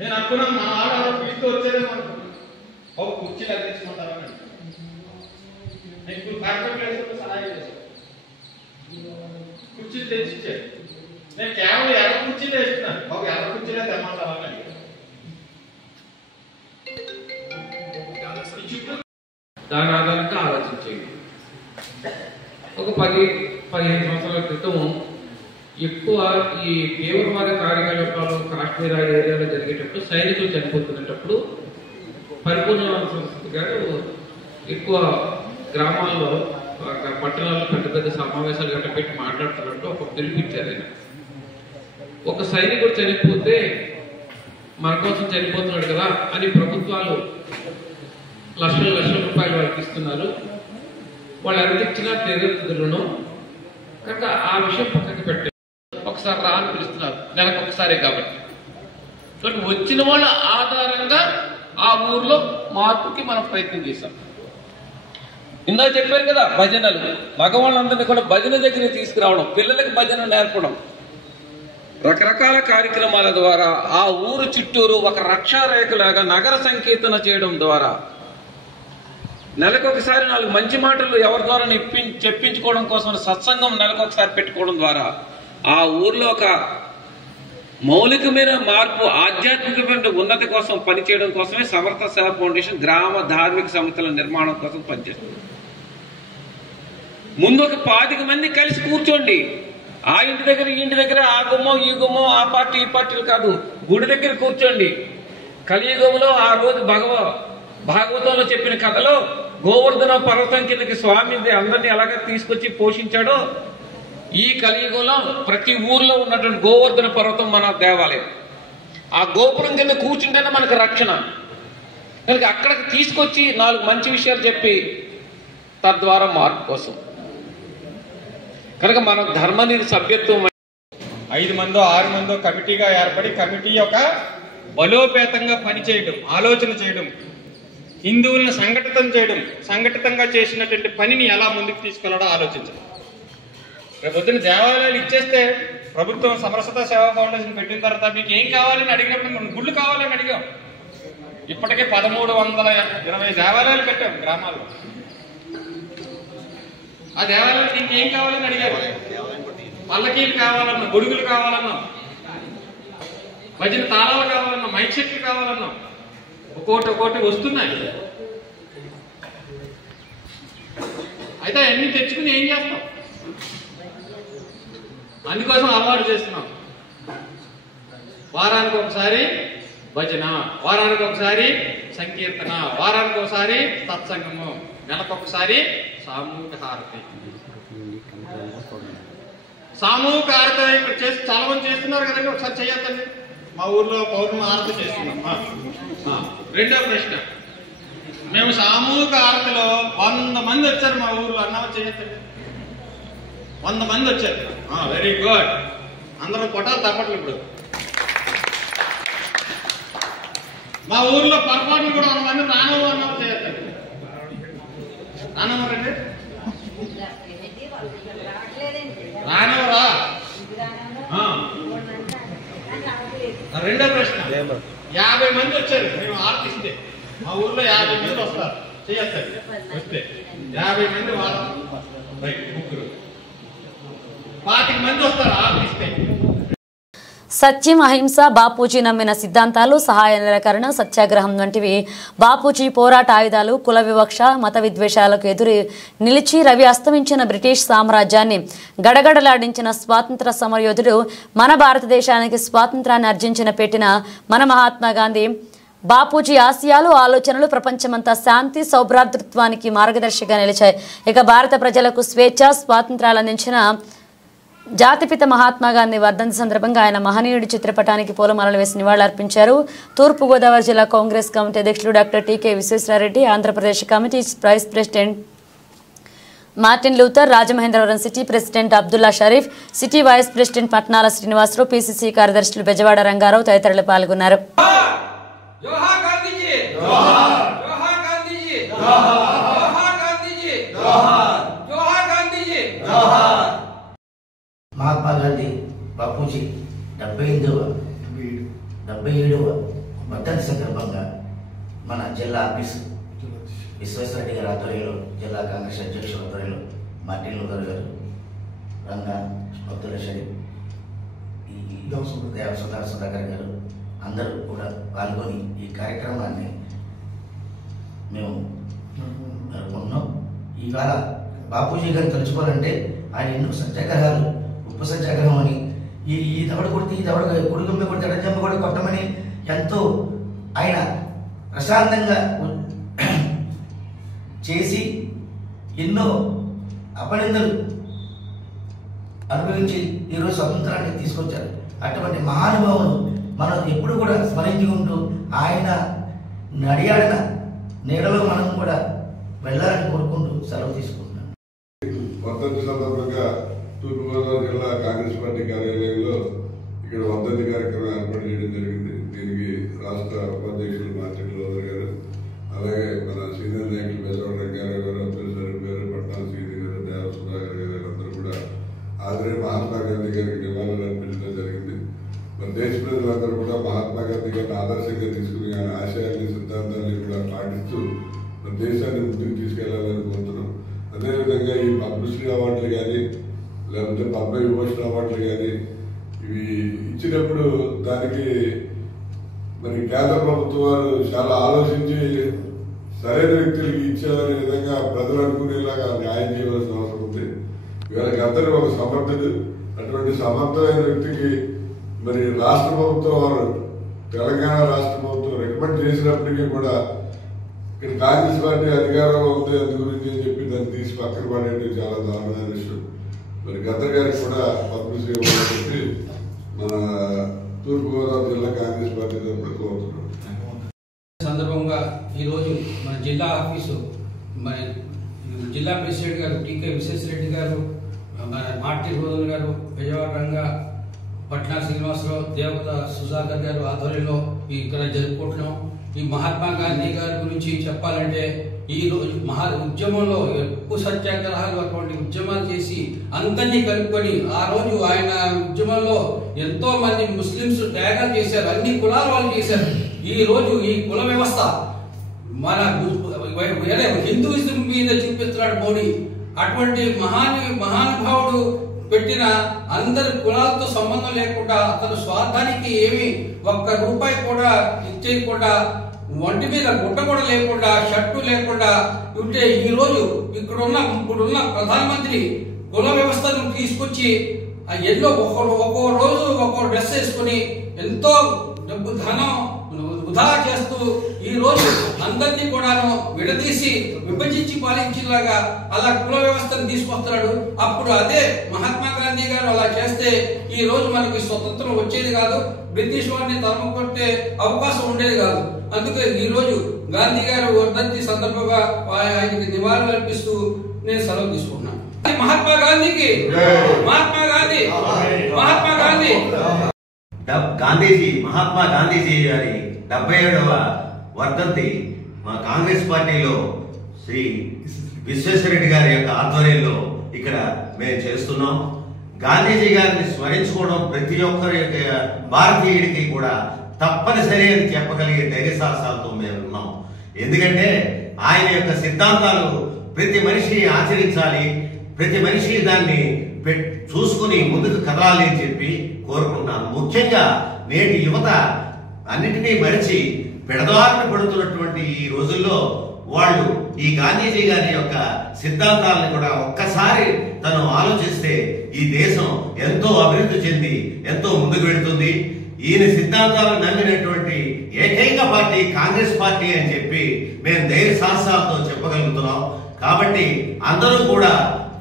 నేను అనుకున్నా మా ఆడ పిలిస్తే వచ్చేదేమో అనుకున్నాను. కుర్చీలు అందించుకుంటారని ఇప్పుడు కార్యక్రమం చేసినప్పుడు సహాయం చేశాను. కుర్చీలు తెచ్చిచ్చాడు. నేను కేవలం ఎర్ర కుర్చీలు వేస్తున్నాను. ఒక ఎర్ర కుర్చీలే తెమ్మంటారని దాని ఆధారంగా ఆలోచించేది. ఒక 10-15 సంవత్సరాల క్రితం ఎక్కువ ఈ తీవ్రవాద కార్యకలాపాలు కాశ్మీర్ ఏరియాలో జరిగేటప్పుడు సైనికులు చనిపోతున్నప్పుడు పరిపూర్ణ సంస్కృతి గారు ఎక్కువ గ్రామాల్లో పట్టణాల్లో పెద్ద పెద్ద సమావేశాలు గట్ట పెట్టి మాట్లాడుతున్నట్టు ఒక పిలిపించారు. ఆయన ఒక సైనికుడు చనిపోతే మన కోసం చనిపోతున్నాడు కదా అని ప్రభుత్వాలు లక్షల రూపాయలు వాళ్ళకి ఇస్తున్నారు. వాళ్ళు ఎంత ఇచ్చినా తీరదు రుణం. కనుక ఆ విషయం పక్కకి పెట్టారు. ఒకసారి రా అని పిలుస్తున్నారు, నెలకు ఒకసారే కాబట్టి. వచ్చిన వాళ్ళ ఆధారంగా ఆ ఊర్లో మార్పుకి మనం ప్రయత్నం చేశాం. ఇందాక చెప్పారు కదా, భజనలు, మగవాళ్ళందరినీ కూడా భజన దగ్గరికి తీసుకురావడం, పిల్లలకి భజన నేర్పడం, రకరకాల కార్యక్రమాల ద్వారా ఆ ఊరు చుట్టూరు ఒక రక్షారేఖలాగా నగర సంకీర్తన చేయడం ద్వారా, నెలకొకసారి 4 మంచి మాటలు ఎవరి ద్వారా చెప్పించుకోవడం కోసం సత్సంగం నెలకొకసారి పెట్టుకోవడం ద్వారా ఆ ఊర్లో ఒక మౌలికమైన మార్పు, ఆధ్యాత్మికమైన ఉన్నతి కోసం పనిచేయడం కోసమే సమర్థ సేవ ఫౌండేషన్ గ్రామ ధార్మిక సంస్థల నిర్మాణం కోసం పనిచేస్తుంది. ముందు ఒక 25 మంది కలిసి కూర్చోండి. ఆ ఇంటి దగ్గర ఈ ఇంటి దగ్గర ఆ గుమ్మో ఈ గుమ్మో ఆ పార్టీ ఈ పార్టీలు కాదు, గుడి దగ్గర కూర్చోండి. కలియుగంలో ఆ రోజు భాగవతంలో చెప్పిన కథలో గోవర్ధన పర్వతం కిందకి స్వామి అందరినీ ఎలాగ తీసుకొచ్చి పోషించాడో, ఈ కలియుగంలో ప్రతి ఊర్లో ఉన్నటువంటి గోవర్ధన పర్వతం మన దేవాలయం. ఆ గోపురం కింద కూర్చుంటేనే మనకు రక్షణ. కనుక అక్కడికి తీసుకొచ్చి 4 మంచి విషయాలు చెప్పి తద్వారా మార్పు కోసం. కనుక మనం ధర్మనిధి సభ్యత్వం 5 మందో 6 మందో కమిటీగా ఏర్పడి కమిటీ యొక్క బలోపేతంగా పనిచేయడం, ఆలోచన చేయడం, హిందువులను సంఘటితంగా చేసినటువంటి పనిని ఎలా ముందుకు తీసుకెళ్లాడో ఆలోచించడం. రేపొద్దున దేవాలయాలు ఇచ్చేస్తే ప్రభుత్వం సమరసత సేవా ఫౌండేషన్ పెట్టిన తర్వాత మీకు ఏం కావాలని అడిగినప్పుడు మనం గుళ్ళు కావాలని అడిగాం. ఇప్పటికే 1320 దేవాలయాలు పెట్టాం గ్రామాల్లో. ఆ దేవాలయాలు నీకు ఏం కావాలని అడిగారు. పల్లకీలు కావాలన్నా, గొడుగులు కావాలన్నా, భజన తాళాలు కావాలన్నా, మైక్ సెట్లు కావాలన్నా ఒక్కోటి వస్తున్నాయి. అయితే అన్ని తెచ్చుకుని ఏం చేస్తాం? అందుకోసం అలవాటు చేస్తున్నాం. వారానికి ఒకసారి భజన, వారానికి ఒకసారి సంకీర్తన, వారానికి ఒకసారి సత్సంగము, నెలకొకసారి సామూహిక హారతి. సామూహిక హారతి ఇక్కడ చేసి చాలా మంది చేస్తున్నారు కదండి. ఒకసారి చెయ్యొద్దండి. మా ఊర్లో పౌర్ణమి హారతి చేస్తున్నాం. రెండో ప్రశ్న, మేము సామూహిక హారతిలో 100 మంది వచ్చారు మా ఊర్లో అన్నామా? చేయొద్దండి. 100 మంది వచ్చారు. Very good. అందరూ కొట్టాలి తప్పట్లు. ఇప్పుడు మా ఊర్లో పొరపాటును కూడా 100 మంది రానవు అన్నామా? చేయొద్దండి. రానవరండి, రానవరా? రెండో ప్రశ్న, 50 మంది వచ్చారు మేము ఆర్టిస్తే. మా ఊర్లో 50 మంది వస్తారు. చేయొద్దండి. వస్తే 50 మంది వాళ్ళు ముగ్గురు 25 మంది వస్తారు ఆర్టిస్తే. సత్యం, అహింస, బాపూజీ నమ్మిన సిద్ధాంతాలు, సహాయ నిరాకరణ, సత్యాగ్రహం వంటివి బాపూజీ పోరాట ఆయుధాలు. కుల వివక్ష, మత విద్వేషాలకు ఎదురు నిలిచి రవి అస్తమించిన బ్రిటిష్ సామ్రాజ్యాన్ని గడగడలాడించిన స్వాతంత్ర సమరయోధుడు, మన భారతదేశానికి స్వాతంత్రాన్ని అర్జించిన పెట్టిన మన మహాత్మా గాంధీ. బాపూజీ ఆశయాలు, ఆలోచనలు ప్రపంచమంతా శాంతి, సౌభ్రాతృత్వానికి మార్గదర్శిగా నిలిచాయి. ఇక భారత ప్రజలకు స్వేచ్ఛ, స్వాతంత్రాలు అందించిన జాతిపిత మహాత్మా గాంధీ వర్ధంతి సందర్భంగా ఆయన మహనీయుడి చిత్రపటానికి పూలమాలలు వేసి నివాళులర్పించారు. తూర్పుగోదావరి జిల్లా కాంగ్రెస్ కమిటీ అధ్యక్షుడు doctor TK Visweswara Reddy, Andhra Pradesh committee vice president Martin Luther, Rajamahendravaram city president Abdullah Sharif, city vice president Patnala Srinivasa Rao, PCC కార్యదర్శులు బెజవాడ రంగారావు తదితరులు పాల్గొన్నారు. మహాత్మా గాంధీ బాపూజీ 77వ వర్ధంతి సందర్భంగా మన జిల్లా ఆఫీసు విశ్వేశ్వరరెడ్డి గారి ఆధ్వర్యంలో, జిల్లా కాంగ్రెస్ అధ్యక్షుల ఆధ్వర్యంలో మార్టిన్ లూథర్ గారు, రంగా, అబ్దుల్లా షరీఫ్, సుధాకర్ గారు అందరూ కూడా పాల్గొని ఈ కార్యక్రమాన్ని మేము జరుపుకుంటున్నాం. ఇవాళ బాపూజీ గారిని తలుచుకోవాలంటే ఆయన ఎన్నో సత్యాగ్రహాలు, ఉప్పు సత్యాగ్రహం అని, ఈ దవడ కొడితే ఈ దవడ కొడుకుమ్మ కొడితే ఎడజమ్మ కూడా కొట్టమని ఎంతో ఆయన ప్రశాంతంగా చేసి ఎన్నో అపనిందలు అనుభవించి ఈరోజు స్వతంత్రాన్ని తీసుకొచ్చారు. అటువంటి మహానుభావులు మనం ఎప్పుడు కూడా స్మరించుకుంటూ ఆయన నడియాడిన నీడలో మనం కూడా వెళ్ళాలని కోరుకుంటూ సెలవు తీసుకుంటున్నాం. వర్ధంతి సందర్భంగా తూర్పు అదేవిధంగా ఈ పద్మశ్రీ అవార్డులు కానీ లేకపోతే పద్మవిభూషణ్ అవార్డులు కానీ ఇవి ఇచ్చినప్పుడు దానికి మరి కేంద్ర ప్రభుత్వం వారు చాలా ఆలోచించి సరైన వ్యక్తులకి ఇచ్చారనే విధంగా ప్రజలు అనుకునేలాగా న్యాయం చేయవలసిన అవసరం ఉంది. వీళ్ళకి అందరూ ఒక సమర్థుడు. అటువంటి సమర్థమైన వ్యక్తికి మరి రాష్ట్ర ప్రభుత్వం వారు తెలంగాణ రాష్ట్ర ప్రభుత్వం రికమెండ్ చేసినప్పటికీ కూడా ఇక్కడ కాంగ్రెస్ పార్టీ అధికారంలో ఉంది, అందు గురించి అని చెప్పి దాన్ని తీసి పక్కన పడేది చాలా దారుణమైన విషయం. మరి గద్దర్ గారికి కూడా పద్మశ్రీ ఇవ్వాలని చెప్పి మన తూర్పుగోదావరి జిల్లా కాంగ్రెస్ పార్టీ తరఫున కోరుతున్నాం. సందర్భంగా ఈరోజు మన జిల్లా ఆఫీసు మన జిల్లా ప్రెసిడెంట్ గారు టీకే విశ్వేశ్వరరెడ్డి గారు, మన మార్టి రోదన్ గారు, విజయవాడ రంగా, పట్నా శ్రీనివాసరావు, దేవత సుధాకర్ గారు ఆధ్వర్యంలో ఇక్కడ జరుపుకుంటున్నాం. ఈ మహాత్మా గాంధీ గారి గురించి చెప్పాలంటే ఈ రోజు ఉద్యమంలో ఎక్కువ సత్యాగ్రహాలు అటువంటి ఉద్యమాలు చేసి అందరినీ కలుపుకొని ఆ రోజు ఆయన ఉద్యమంలో ఎంతో మంది ముస్లింస్ త్యాగాలు చేశారు, అన్ని కులాల వాళ్ళు చేశారు. ఈ రోజు ఈ కుల వ్యవస్థ మన వేరే హిందూయిజం మీద చూపిస్తున్నాడు మోడీ. అటువంటి మహానుభావుడు పెట్టిన అందరి కులాలతో సంబంధం లేకుండా అతను స్వార్థానికి ఏమి ఒక్క రూపాయి కూడా ఇచ్చేయకుండా, ఒంటి మీద గుట్ట కూడా లేకుండా, షర్టు లేకుండా ఉంటే ఈ రోజు ఇప్పుడున్న ప్రధానమంత్రి కుల వ్యవస్థను తీసుకొచ్చి ఎన్నో ఒక్కో రోజు ఒక్కో డ్రెస్ వేసుకుని ఎంతో డబ్బు ధనం వృధా చేస్తూ ఈ రోజు అందరినీ కూడాను విడదీసి విభజించి పాలించేలాగా అలా కుల వ్యవస్థను తీసుకొస్తున్నాడు. అప్పుడు అదే మహాత్మా గాంధీ గారు అలా చేస్తే ఈ రోజు మనకి స్వతంత్రం వచ్చేది కాదు, బ్రిటిష్ వారిని తరము కొట్టే అవకాశం ఉండేది కాదు. అందుకే ఈ రోజు గాంధీ గారు వర్ధంతి సందర్భంగా ఆయనకి నివాళులు అర్పిస్తూ నేను సెలవు తీసుకున్నాను. మహాత్మా గాంధీకి, మహాత్మా గాంధీ, మహాత్మా గాంధీ. మహాత్మా గాంధీజీ గారి 77వ వర్ధంతి మా కాంగ్రెస్ పార్టీలో శ్రీ విశ్వేశ్వరరెడ్డి గారి యొక్క ఆధ్వర్యంలో ఇక్కడ మేము చేస్తున్నాం. గాంధీజీ గారిని స్మరించుకోవడం ప్రతి ఒక్కరి భారతీయుడికి కూడా తప్పనిసరి అని చెప్పగలిగే ధైర్య సాహసాలతో మేము ఉన్నాం. ఎందుకంటే ఆయన యొక్క సిద్ధాంతాలు ప్రతి మనిషి ఆచరించాలి, ప్రతి మనిషి దాన్ని చూసుకుని ముందుకు కదలాలి అని చెప్పి కోరుకుంటున్నాను. ముఖ్యంగా నేటి యువత అన్నిటినీ మరిచి పెడదారిన పడుతున్నటువంటి ఈ రోజుల్లో వాళ్ళు ఈ గాంధీజీ గారి యొక్క సిద్ధాంతాలను కూడా ఒక్కసారి తను ఆలోచిస్తే ఈ దేశం ఎంతో అభివృద్ధి చెంది ఎంతో ముందుకు వెళుతుంది. ఈయన సిద్ధాంతాలను నమ్మినటువంటి ఏకైక పార్టీ కాంగ్రెస్ పార్టీ అని చెప్పి మేము ధైర్య సాహసాలతో చెప్పగలుగుతున్నాం. కాబట్టి అందరూ కూడా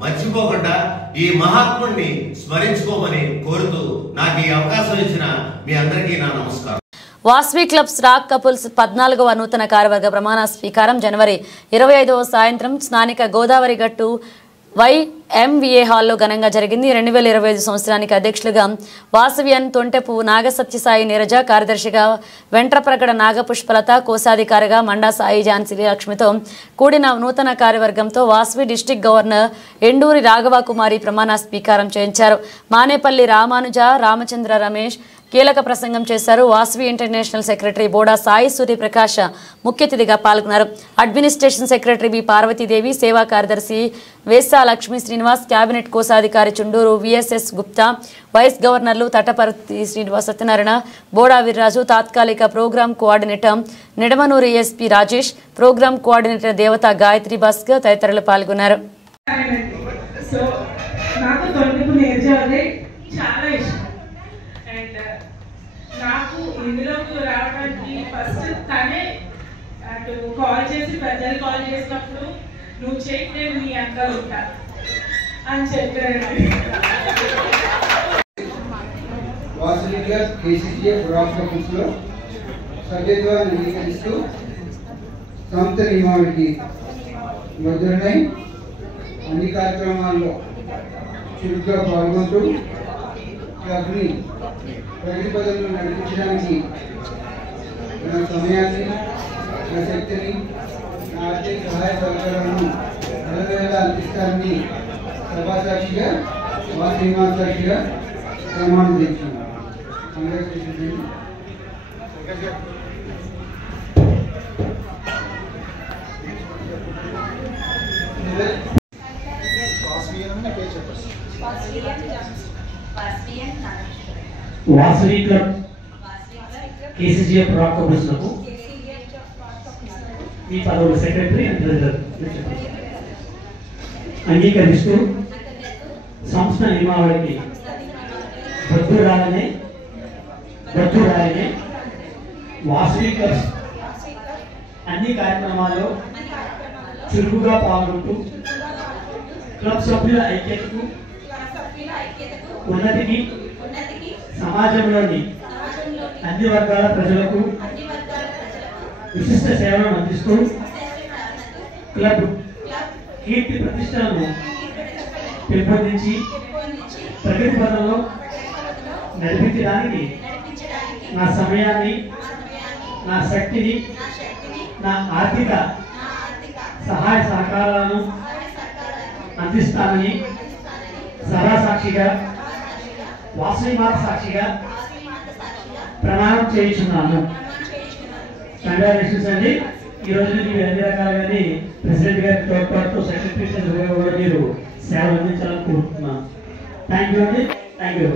మర్చిపోకుండా ఈ మహాత్ముడిని స్మరించుకోమని కోరుతూ నాకు ఈ అవకాశం ఇచ్చిన మీ అందరికీ నా నమస్కారం. వాస్వి క్లబ్స్ రాక్ కపుల్స్ 14వ నూతన కార్యవర్గ ప్రమాణ స్వీకారం జనవరి 25వ సాయంత్రం స్థానిక గోదావరి గట్టు YMVA హాల్లో ఘనంగా జరిగింది. 2025 సంవత్సరానికి అధ్యక్షులుగా వాసవియన్ తొంటెపు నాగసత్యసాయి నీరజ, కార్యదర్శిగా వెంట్రప్రగడ నాగపుష్పలత, కోశాధికారిగా మండా సాయి ఝాన్సీ లక్ష్మితో కూడిన నూతన కార్యవర్గంతో వాసవి డిస్టిక్ గవర్నర్ ఎండూరి రాఘవ కుమారి ప్రమాణ స్వీకారం చేయించారు. మానేపల్లి రామానుజ, రామచంద్ర రమేష్ కీలక ప్రసంగం చేశారు. వాసవి ఇంటర్నేషనల్ సెక్రటరీ బోడా సాయి సూర్యప్రకాష్ ముఖ్య అతిథిగా పాల్గొన్నారు. అడ్మినిస్ట్రేషన్ సెక్రటరీ బి పార్వతీదేవి, సేవా కార్యదర్శి వేసా లక్ష్మీ శ్రీనివాస్, కేబినెట్ కోశాధికారి చుండూరు VSS గుప్తా, వైస్ గవర్నర్లు తటపర్తి శ్రీనివాస్ సత్యనారాయణ, బోడా వీర్రాజు, తాత్కాలిక programme coordinator Nidamanuri SP Rajesh, programme coordinator Devatha Gayatri Bhaskar తదితరులు పాల్గొన్నారు. నాకు ఇందులోకి రావడానికి ఫస్ట్ తనే అటు కాల్ చేసి పెద్దలు కాల్ చేసినప్పుడు నువ్వు చేయి నేను నీ అంతా ఉంటా అని చెప్పారండి. వాసవి క్లబ్ KCGF రాష్ట్ర కౌన్సిల్లో సభ్యత్వాన్ని అంగీకరిస్తూ సంస్థ నియమావళికి బద్దులై అన్ని కార్యక్రమాల్లో చురుగ్గా పాల్గొంటూ క్లబ్ని ప్రగతి పదంలో నడిపించడానికి నా సమయాన్ని, నా శక్తిని, నా ఆర్థిక సహాయ సహకారాలను అలవేలా అందిస్తారని సభాసాక్షిగా వాసవి సాక్షిగా ప్రమాణం చేస్తున్నాను. Congratulation. Vasavi club KCGF rock కౌన్సిల్కు ఈ పదవులు సెక్రటరీ అండ్ ట్రెజరర్ అంగీకరిస్తూ సంస్థ నియమావళికి బద్దు రాయనే వాసవి క్లబ్స్ అన్ని కార్యక్రమాల్లో చురుకుగా పాల్గొంటూ క్లబ్ సభ్యుల ఐక్యతకు ఉన్నతికి సమాజంలోని అన్ని వర్గాల ప్రజలకు విశిష్ట సేవలను అందిస్తూ క్లబ్ కీర్తి ప్రతిష్టలను పెంపొందించి ప్రగతి పదంలో నడిపించడానికి నా సమయాన్ని, నా శక్తిని, నా ఆర్థిక సహాయ సహకారాలను అందిస్తానని సభాసాక్షిగా వాసవి మాత సాక్షిగా ప్రమాణం చేయించున్నాను. కంగ్రాచులేషన్స్ అండి. ఈ రోజు మీరు అన్ని రకాలుగానే ప్రెసిడెంట్ గారి తోడ్పాటుతో సెక్రటరీ కూడా మీరు సేవలు అందించాలని కోరుతున్నాను. థ్యాంక్ యూ అండి. Thank you.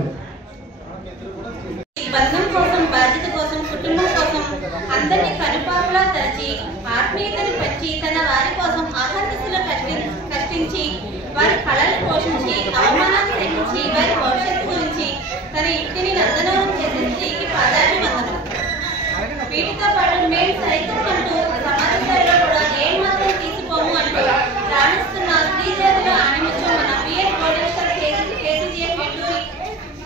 బంధం కోసం, బాధ్యత కోసం, కుటుంబం కోసం అందరినీ కనుపాపలా తరచి ఆత్మీయతను పెంచి తన వారి కోసం ఆహర్నిశలు కష్టించి వారి కళలు పోషించి అవమానాలు సహించి వారి భవిష్యత్తు గురించి తన ఇంటిని నందనవనం చేసే స్త్రీకి పాదాభివందనం. వీటితో పాటు మేము సైతం అంటూ సమాజ స్థాయిలో కూడా ఏం మాత్రం తీసిపోము అంటూ రాణిస్తున్న స్త్రీ జాతిలో ఆణిముత్యం మన పిఎస్ కోటేశ్వర కేసీజీఎఫ్ ఎల్లూరి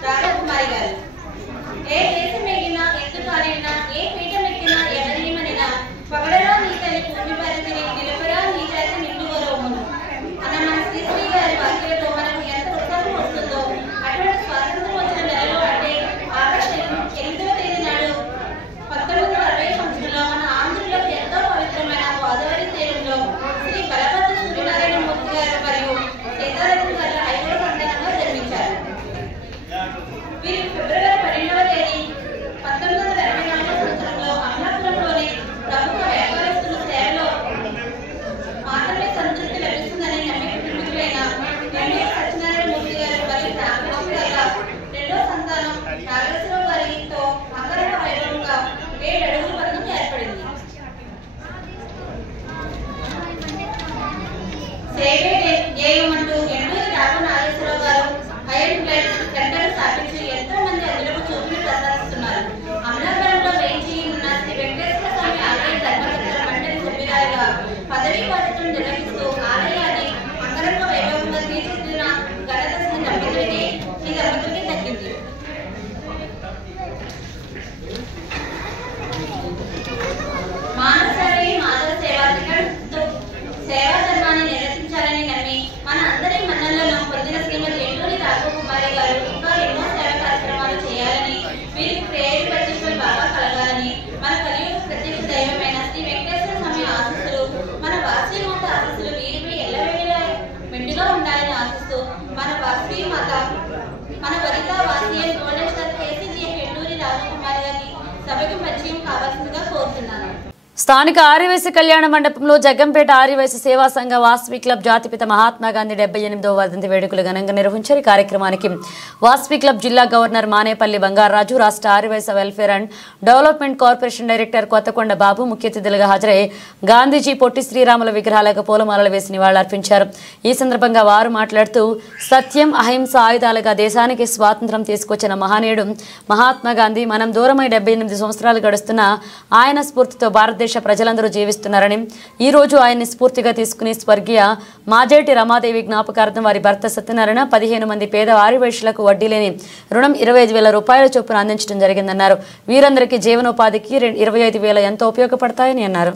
రాధాకుమారి గారు. ఏ దేశం ఎగినా, ఎత్తు కాలినా, ఏ పీఠమెక్కినా, ఎవరిమనినా పగడరా నీ తల్లి భూమి భారతిని నిలపరా నీ జాతి నిండుగలవును అన్న మన శ్రీశ్రీ గారి వాక్యాలతో మనకు ఎంత ఉత్సాహం వస్తుందో అటువంటి స్వాతంత్రం వచ్చిన నెలలో అంటే ఆగస్టు 8వ తేదీ నాడు 1960 సంవత్సరంలో మన ఆంధ్రలో ఎంతో పవిత్రమైన గోదావరి తీరంలో శ్రీ బలభద్ర సూర్యనారాయణ మూర్తి గారు మరియు సీతారామన్ గారు 5వ సంతానంగా జన్మించారు. వీరు ఫిబ్రవరి 12వ తేదీ 1924 సంవత్సరంలో అమలాపురంలోని ప్రముఖ వ్యాపారస్తుల సేవలో మాత్రమే సంతృప్తి లభిస్తుందని నమ్మి కుటుంబీకులైన సత్యనారాయణ మూర్తి గారు మరియు నాగలక్ష్మి గారి రెండో సంతానం నాగేశ్వరరావు గారితో అంగరంగ వైభవంగా 7 అడుగుల బంధం ఏర్పడింది. సేవేమంటూ ఎన్నూరి రాఘవ నాగేశ్వరరావు గారు ఐరన్ బ్లడ్ సెంటర్ స్థాపించి ఎంతో మంది అందులకు చూపుని ప్రసాదిస్తున్నారు. అమలాపురంలో వేచి ఉన్న శ్రీ వెంకటేశ్వర స్వామి ఆలయ ధర్మకర్తల మండలి సభ్యురాలుగా పదవీ బాధ్యతలు నిర్వహిస్తూ ఆలయాన్ని అంగరంగ వైభవంగా తీర్చిదిద్దిన ఘనత శ్రీ దంపతులకి దక్కింది. మానసారి మాధవ సేవా ధర్మాన్ని నిర్వహించాలని నమ్మి మన అందరి మన్నలను పొందిన శ్రీమతి ఎల్లూరి రాఘకుమారి గారు ఇంకా ఎన్నో సేవా కార్యక్రమాలు చేయాలని, వీరికి ప్రేరేపరిచేటువంటి బాగా కలగాలని, మన కలియుగ ప్రత్యక్ష దైవమైన శ్రీ వెంకటేశ్వర స్వామి ఆశీస్సులు, మన వాసవి మాత ఆశీస్సులు వీరిపై ఎల్లవేళలా మెండుగా ఉండాలని ఆశిస్తూ మన వాసవి మాత మన వనిత వాసీఎం కోటేశ్వర కేసీజీఎఫ్ ఎల్లూరి రాఘకుమారి గారిని సభకు పరిచయం కావాల్సిందిగా కోరుతున్నాను. స్థానిక ఆర్యవైశ్య కళ్యాణ మండపంలో జగ్గంపేట ఆర్యవైశ్య సేవా సంఘ వాసవి క్లబ్ జాతిపిత మహాత్మా గాంధీ 78వ వర్ధంతి వేడుకలు ఘనంగా నిర్వహించారు. ఈ కార్యక్రమానికి వాసవి క్లబ్ జిల్లా గవర్నర్ మానేపల్లి బంగారాజు, రాష్ట్ర Aryavysya welfare and development corporation director Kothakonda Babu ముఖ్య అతిథులుగా హాజరై గాంధీజీ పొట్టి శ్రీరాముల విగ్రహాలకు పూలమాలలు వేసి నివాళులర్పించారు. ఈ సందర్భంగా వారు మాట్లాడుతూ సత్యం, అహింస ఆయుధాలుగా దేశానికి స్వాతంత్రం తీసుకొచ్చిన మహనీయుడు మహాత్మా గాంధీ. మనం దూరమై 78 సంవత్సరాలు గడుస్తున్న ఆయన స్ఫూర్తితో భారతదేశ ప్రజలందరూ జీవిస్తున్నారని, ఈ రోజు ఆయన్ని స్ఫూర్తిగా తీసుకుని స్వర్గీయ మాజేటి రమాదేవి జ్ఞాపకార్థం వారి భర్త సత్యనారాయణ 15 మంది పేద ఆర్యవైశ్యులకు వడ్డీ లేని రుణం 25,000 రూపాయల చొప్పున అందించడం జరిగిందన్నారు. వీరందరికీ జీవనోపాధికి 25,000 ఎంతో ఉపయోగపడతాయని అన్నారు.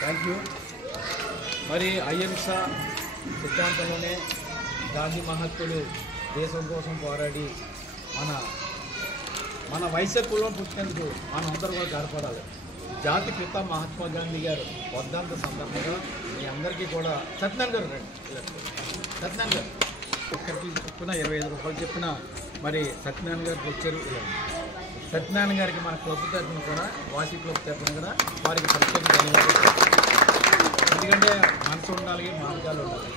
Thank you. మరి అహింస సిద్ధాంతంలోనే గాంధీ మహత్తులు దేశం కోసం పోరాడి మన వైశ్య కులం పుట్టినందుకు మనం అందరూ కూడా గర్వపడాలి. జాతి పిత మహాత్మా గాంధీ గారు వర్ధంతి సందర్భంగా మీ అందరికీ కూడా సత్యనారాయణ గారు సత్యనారాయణ గారు ఒక్కరికి చెప్పిన 25 రూపాయలు చెప్పిన మరి సత్యనారాయణ గారికి వచ్చారు. సత్యనారాయణ గారికి మన క్లబ్ తరఫున కూడా వాసీ క్లబ్ తరఫున కూడా వారికి ప్రత్యేక ధన్యవాదాలు. ఎందుకంటే మనసు ఉండాలి, మార్గాలు ఉండాలి.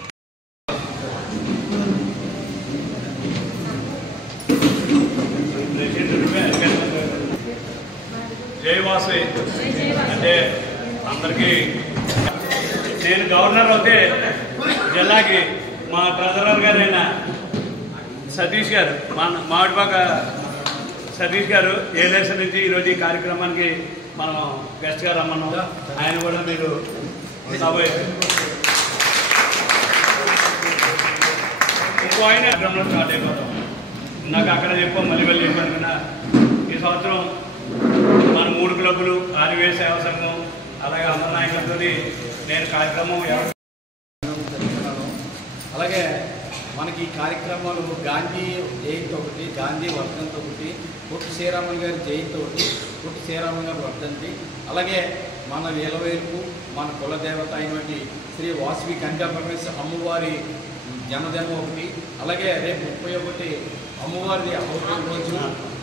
జై వాసవి అంటే అందరికీ నేను గవర్నర్ అయితే జిల్లాకి మా ట్రెజరర్ గారైన సతీష్ గారు మామిడిపాక సతీష్ గారు ఏలేస నుంచి ఈరోజు ఈ కార్యక్రమానికి మనం గెస్ట్గా రమ్మన్నాం. ఆయన కూడా మీరు ఇంకో ఆయన కార్యక్రమంలో స్టార్ట్ అయిపోతాం. నాకు అక్కడ చెప్పాం, మళ్ళీ వెళ్ళి చెప్పాను కదా. ఈ సంవత్సరం మన 3 క్లబ్బులు, ఆర్వీఐ సేవా సంఘం, అలాగే అందరి నాయకులతో నేను కార్యక్రమం. అలాగే మనకి ఈ కార్యక్రమాలు గాంధీ జయంతి ఒకటి, గాంధీ వర్ధంతి ఒకటి, పొట్టి శ్రీరాములు గారి జయంతి ఒకటి, పొట్టి శ్రీరాములు గారి వర్ధంతి, అలాగే మన వేలవేలుపు మన కులదేవత అయినటువంటి శ్రీ వాసవి కన్యాపరమేశ్వర అమ్మవారి జన్మదినం ఒకటి, అలాగే రేపు 31 అమ్మవారిది అవతారం రోజు.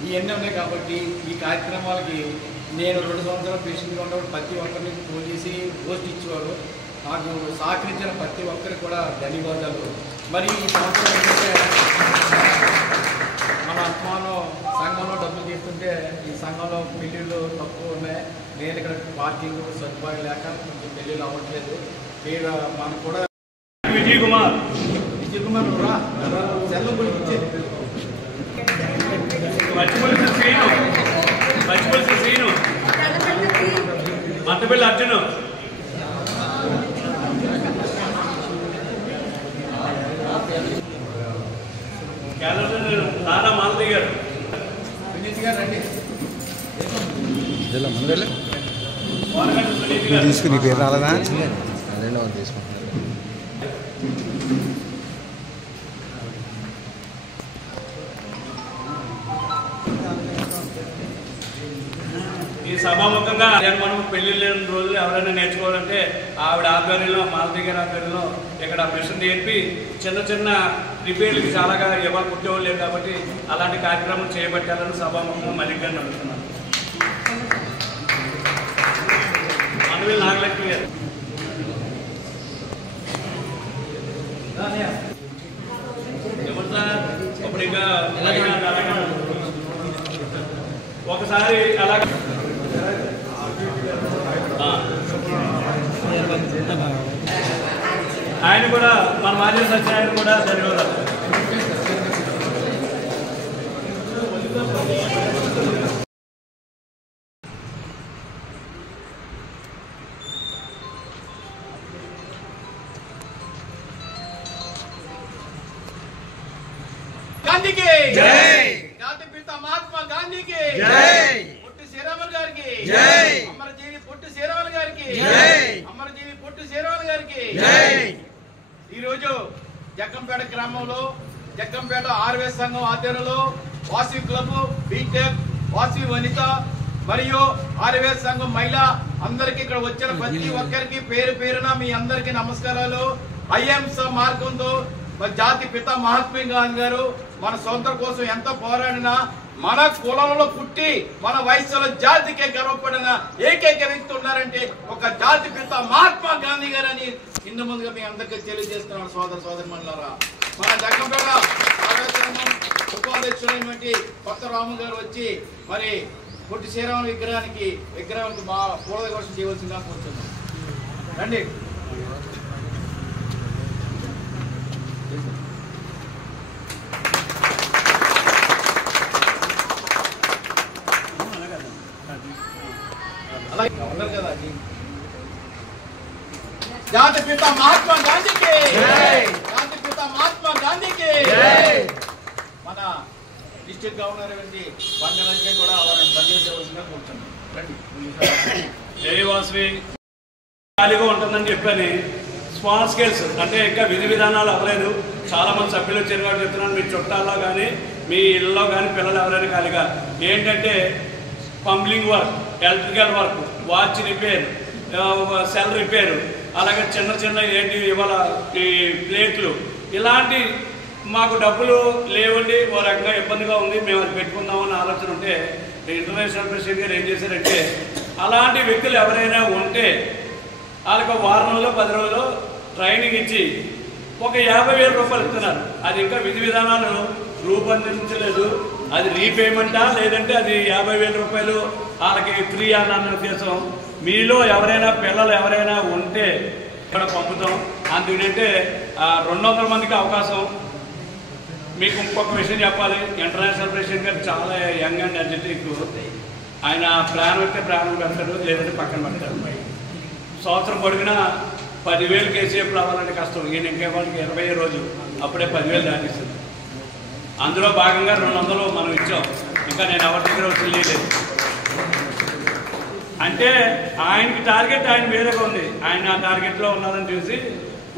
ఇవన్నీ ఉన్నాయి కాబట్టి ఈ కార్యక్రమాలకి నేను 2 సంవత్సరాలు పేషెంట్గా ఉన్నప్పుడు ప్రతి ఒక్కరిని ఫోన్ చేసి పోస్ట్ ఇచ్చేవారు. నాకు సహకరించిన ప్రతి ఒక్కరికి కూడా ధన్యవాదాలు. మరి ఈ సంవత్సరం ఏంటంటే మన అత్మానం సంఘంలో డబ్బులు తీసుకుంటే ఈ సంఘంలో పెళ్ళిళ్ళు తక్కువ ఉన్నాయి. నేను ఇక్కడ పార్కింగ్ సదుపాయం లేక కొంచెం పెళ్ళిళ్ళు అవ్వట్లేదు. మీరు మనకు కూడా విజయ్ కుమార్ రా సెల్లం గురించి ఇచ్చేది మచ్చిపల్లి శ్రీను మట్టపల్లి అర్జును నానా మాలతి గారు వినీత్ గారు రండి. తీసుకుని పేరు రాలేదా? అదే వాళ్ళు తీసుకుంటున్నారు. ఈ సభాముఖంగా మనం పెళ్లి లేని రోజులు ఎవరైనా నేర్చుకోవాలంటే ఆవిడ ఆధ్వర్యంలో, మాలతి గారి ఆధ్వర్యంలో ఇక్కడ మిషన్ నేర్పి చిన్న చిన్న రిపేర్లకి చాలాగా ఎవరు కుట్టేవాళ్ళు లేరు కాబట్టి అలాంటి కార్యక్రమం చేపట్టాలని సభాముఖంగా మల్లిక్ గారిని అడుగుతున్నాను. మనవి నాగలక్ష్మి గారు ఎవరు సార్ ఇప్పుడు ఇంకా ఒకసారి అలా ఆయన కూడా మన మాజీ సత్యనారాయణ కూడా ధన్యవాదాలు. గాంధీకి జై, జాతి పిత మహాత్మా గాంధీకి జై, పొట్టి శ్రీరాములు గారికి జై, అమరజీవి పొట్టి శ్రీరాములు గారికి జై, అమరజీవి పొట్టి శ్రీరాములు గారికి జై. ఈరోజు జగ్గంపేట గ్రామంలో జగ్గంపేట ఆర్వే సంఘం ఆధ్వర్యంలో వాసవి క్లబ్, బీటెక్, వాసవి వనిత మరియు ఆర్వే సంఘం మహిళ అందరికి ఇక్కడ వచ్చిన ప్రతి ఒక్కరికి పేరు పేరున మీ అందరికి నమస్కారాలు. అహింస మార్గంతో జాతి పిత మహాత్మా గాంధీ గారు మన సొంత కోసం ఎంత పోరాడినా మన కులంలో పుట్టి మన వయసులో జాతికే గర్వపడిన ఏకైక వ్యక్తి ఉన్నారంటే ఒక జాతి పిత మహాత్మా గాంధీ గారు అని ఇందు ముందుగా మీ అందరికీ తెలియజేస్తున్నాను. సోదర సోదరిమణులారా, మన జగ్గంపేట ఉపాధ్యక్షుడైనటువంటి కొత్త రాము గారు వచ్చి మరి పొట్టి శ్రీరాములు విగ్రహానికి మా పూలదర్శనం చేయవలసిందిగా కోరుతున్నాం. రండి. ఉన్నారు కదా, జాతి పిత మహాత్మా గాంధీకి జాతి పిత మహాత్మా గాంధీకి మన డిస్ట్రిక్ట్ గవర్నర్ బంగారాజు కూడా వారిని పనిచేసేవలసిందిగా కూర్చున్నాం. జై వాసవి ఖాళీగా ఉంటుందని చెప్పని స్మాల్ స్కేల్స్ అంటే ఇంకా విధి విధానాలు అవ్వలేదు. చాలా మంది సభ్యులు వచ్చారు కాబట్టి చెప్తున్నాను, మీ చుట్టాల్లో కానీ మీ ఇళ్ళలో కానీ పిల్లలు ఎవరైనా ఖాళీగా ఏంటంటే plumbing work, electrical work, watch repair, cell repair, అలాగే చిన్న చిన్న ఏంటి ఇవాళ ఈ ప్లేట్లు, ఇలాంటి మాకు డబ్బులు లేవండి, ఓ రకంగా ఇబ్బందిగా ఉంది, మేము అది పెట్టుకుందామని ఆలోచన ఉంటే ఇంటర్నేషనల్ ప్రెసిడెంట్ గారు ఏం చేశారంటే అలాంటి వ్యక్తులు ఎవరైనా ఉంటే వాళ్ళకి వారం రోజులు 10 రోజులు ట్రైనింగ్ ఇచ్చి ఒక 50,000 రూపాయలు ఇస్తున్నారు. అది ఇంకా విధి విధానాలు రూపొందించలేదు. అది రీపేమెంటా లేదంటే అది 50,000 రూపాయలు వాళ్ళకి ఫ్రీ అన్న ఉద్దేశం. మీలో ఎవరైనా పిల్లలు ఎవరైనా ఉంటే ఇక్కడ పంపుతాం. అందుకంటే 200 మందికి అవకాశం. మీకు ఇంకొక విషయం చెప్పాలి, ఇంటర్నేషనల్ ప్రెసిడెంట్ గారు చాలా యంగ్ అండ్ ఎనర్జెటిక్. ఆయన ప్రాణం అయితే ప్రాణం పెడతాడు, లేదంటే పక్కన పెడతాడు. సంవత్సరం పొడిగిన 10,000 కేసీఎఫ్ రావాలంటే కష్టం. ఈయన ఇంకా వాళ్ళకి 20 రోజు అప్పుడే 10,000 దాటిస్తుంది. అందులో భాగంగా 200 మనం ఇచ్చాం. ఇంకా నేను ఎవరి దగ్గర తెలియలేదు. అంటే ఆయనకి టార్గెట్ ఆయన వేరేగా ఉంది. ఆయన ఆ టార్గెట్లో ఉన్నారని చూసి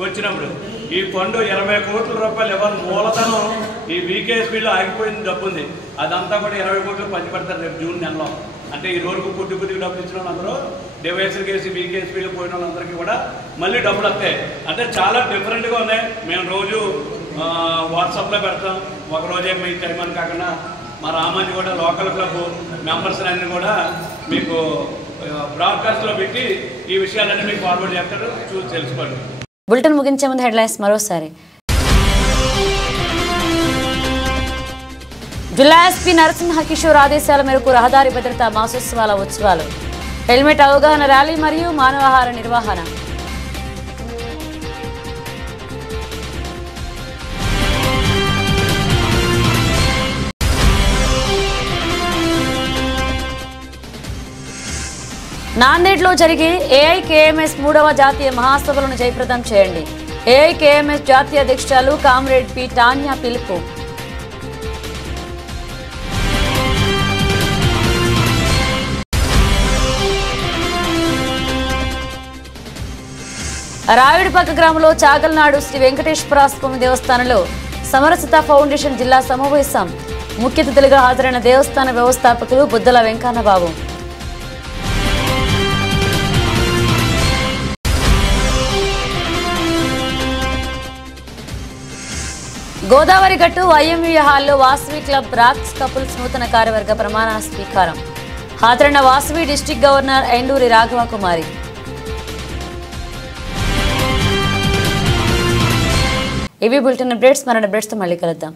వచ్చినప్పుడు ఈ ఫండ్ 20 కోట్ల రూపాయలు ఇవ్వాలి. మూలధనం ఈ వీకేఎస్పీలో ఆగిపోయింది, డబ్బు ఉంది. అదంతా కూడా 20 కోట్లు పంచిపెడతారు రేపు జూన్ నెలలో. అంటే ఈ రోజుకు కొద్దిగా డబ్బులు ఇచ్చిన వాళ్ళందరూ డివైఎస్ఎల్ కేసు వీకేఎస్పీలో పోయిన వాళ్ళందరికీ కూడా మళ్ళీ డబ్బులు వస్తాయి. అంటే చాలా డిఫరెంట్గా ఉన్నాయి. మేము రోజు వాట్సాప్లో పెడతాం. ఒకరోజే మీ టైం అని కాకుండా మా రామాజీ కూడా లోకల్ క్లబ్ మెంబర్స్ అన్ని కూడా మీకు బ్రాడ్కాస్ట్లో పెట్టి ఈ విషయాలన్నీ మీకు ఫార్వర్డ్ చేస్తారు, చూసి తెలుసుకోండి. బులెటిన్ ముగించే ముందు హెడ్లైన్స్ మరోసారి. జిల్లా ఎస్పీ నరసింహ కిషోర్ ఆదేశాల మేరకు రహదారి భద్రతా మాసోత్సవాల ఉత్సవాలు, హెల్మెట్ అవగాహన ర్యాలీ మరియు మానవాహార నిర్వహణ. నాందేడ్లో జరిగే ఏఐకేఎంఎస్ 3వ జాతీయ మహాసభలను జయప్రదం చేయండి. ఏఐకేఎంఎస్ జాతీయ అధ్యక్షురాలు కామ్రేడ్ పి టాన్యా పిలుపు. రాయుడిపక్క గ్రామంలో చాగల్నాడు శ్రీ వెంకటేశ్వర స్వామి దేవస్థానంలో సమరసత ఫౌండేషన్ జిల్లా సమావేశం. ముఖ్య అతిథులుగా హాజరైన దేవస్థాన వ్యవస్థాపకులు బుద్దల వెంకన్నబాబు. గోదావరి గట్టు ఐఎంయూ హాల్లో వాసవి క్లబ్ రాక్స్ కపుల్స్ నూతన కార్యవర్గ ప్రమాణ స్వీకారం. హాజరైన వాసవి డిస్ట్రిక్ట్ గవర్నర్ ఎండూరి రాఘవ కుమారి. ఇవి బులెటిన్ అప్డేట్స్. మరిన్ని అప్డేట్స్తో మళ్ళీ కలుద్దాం.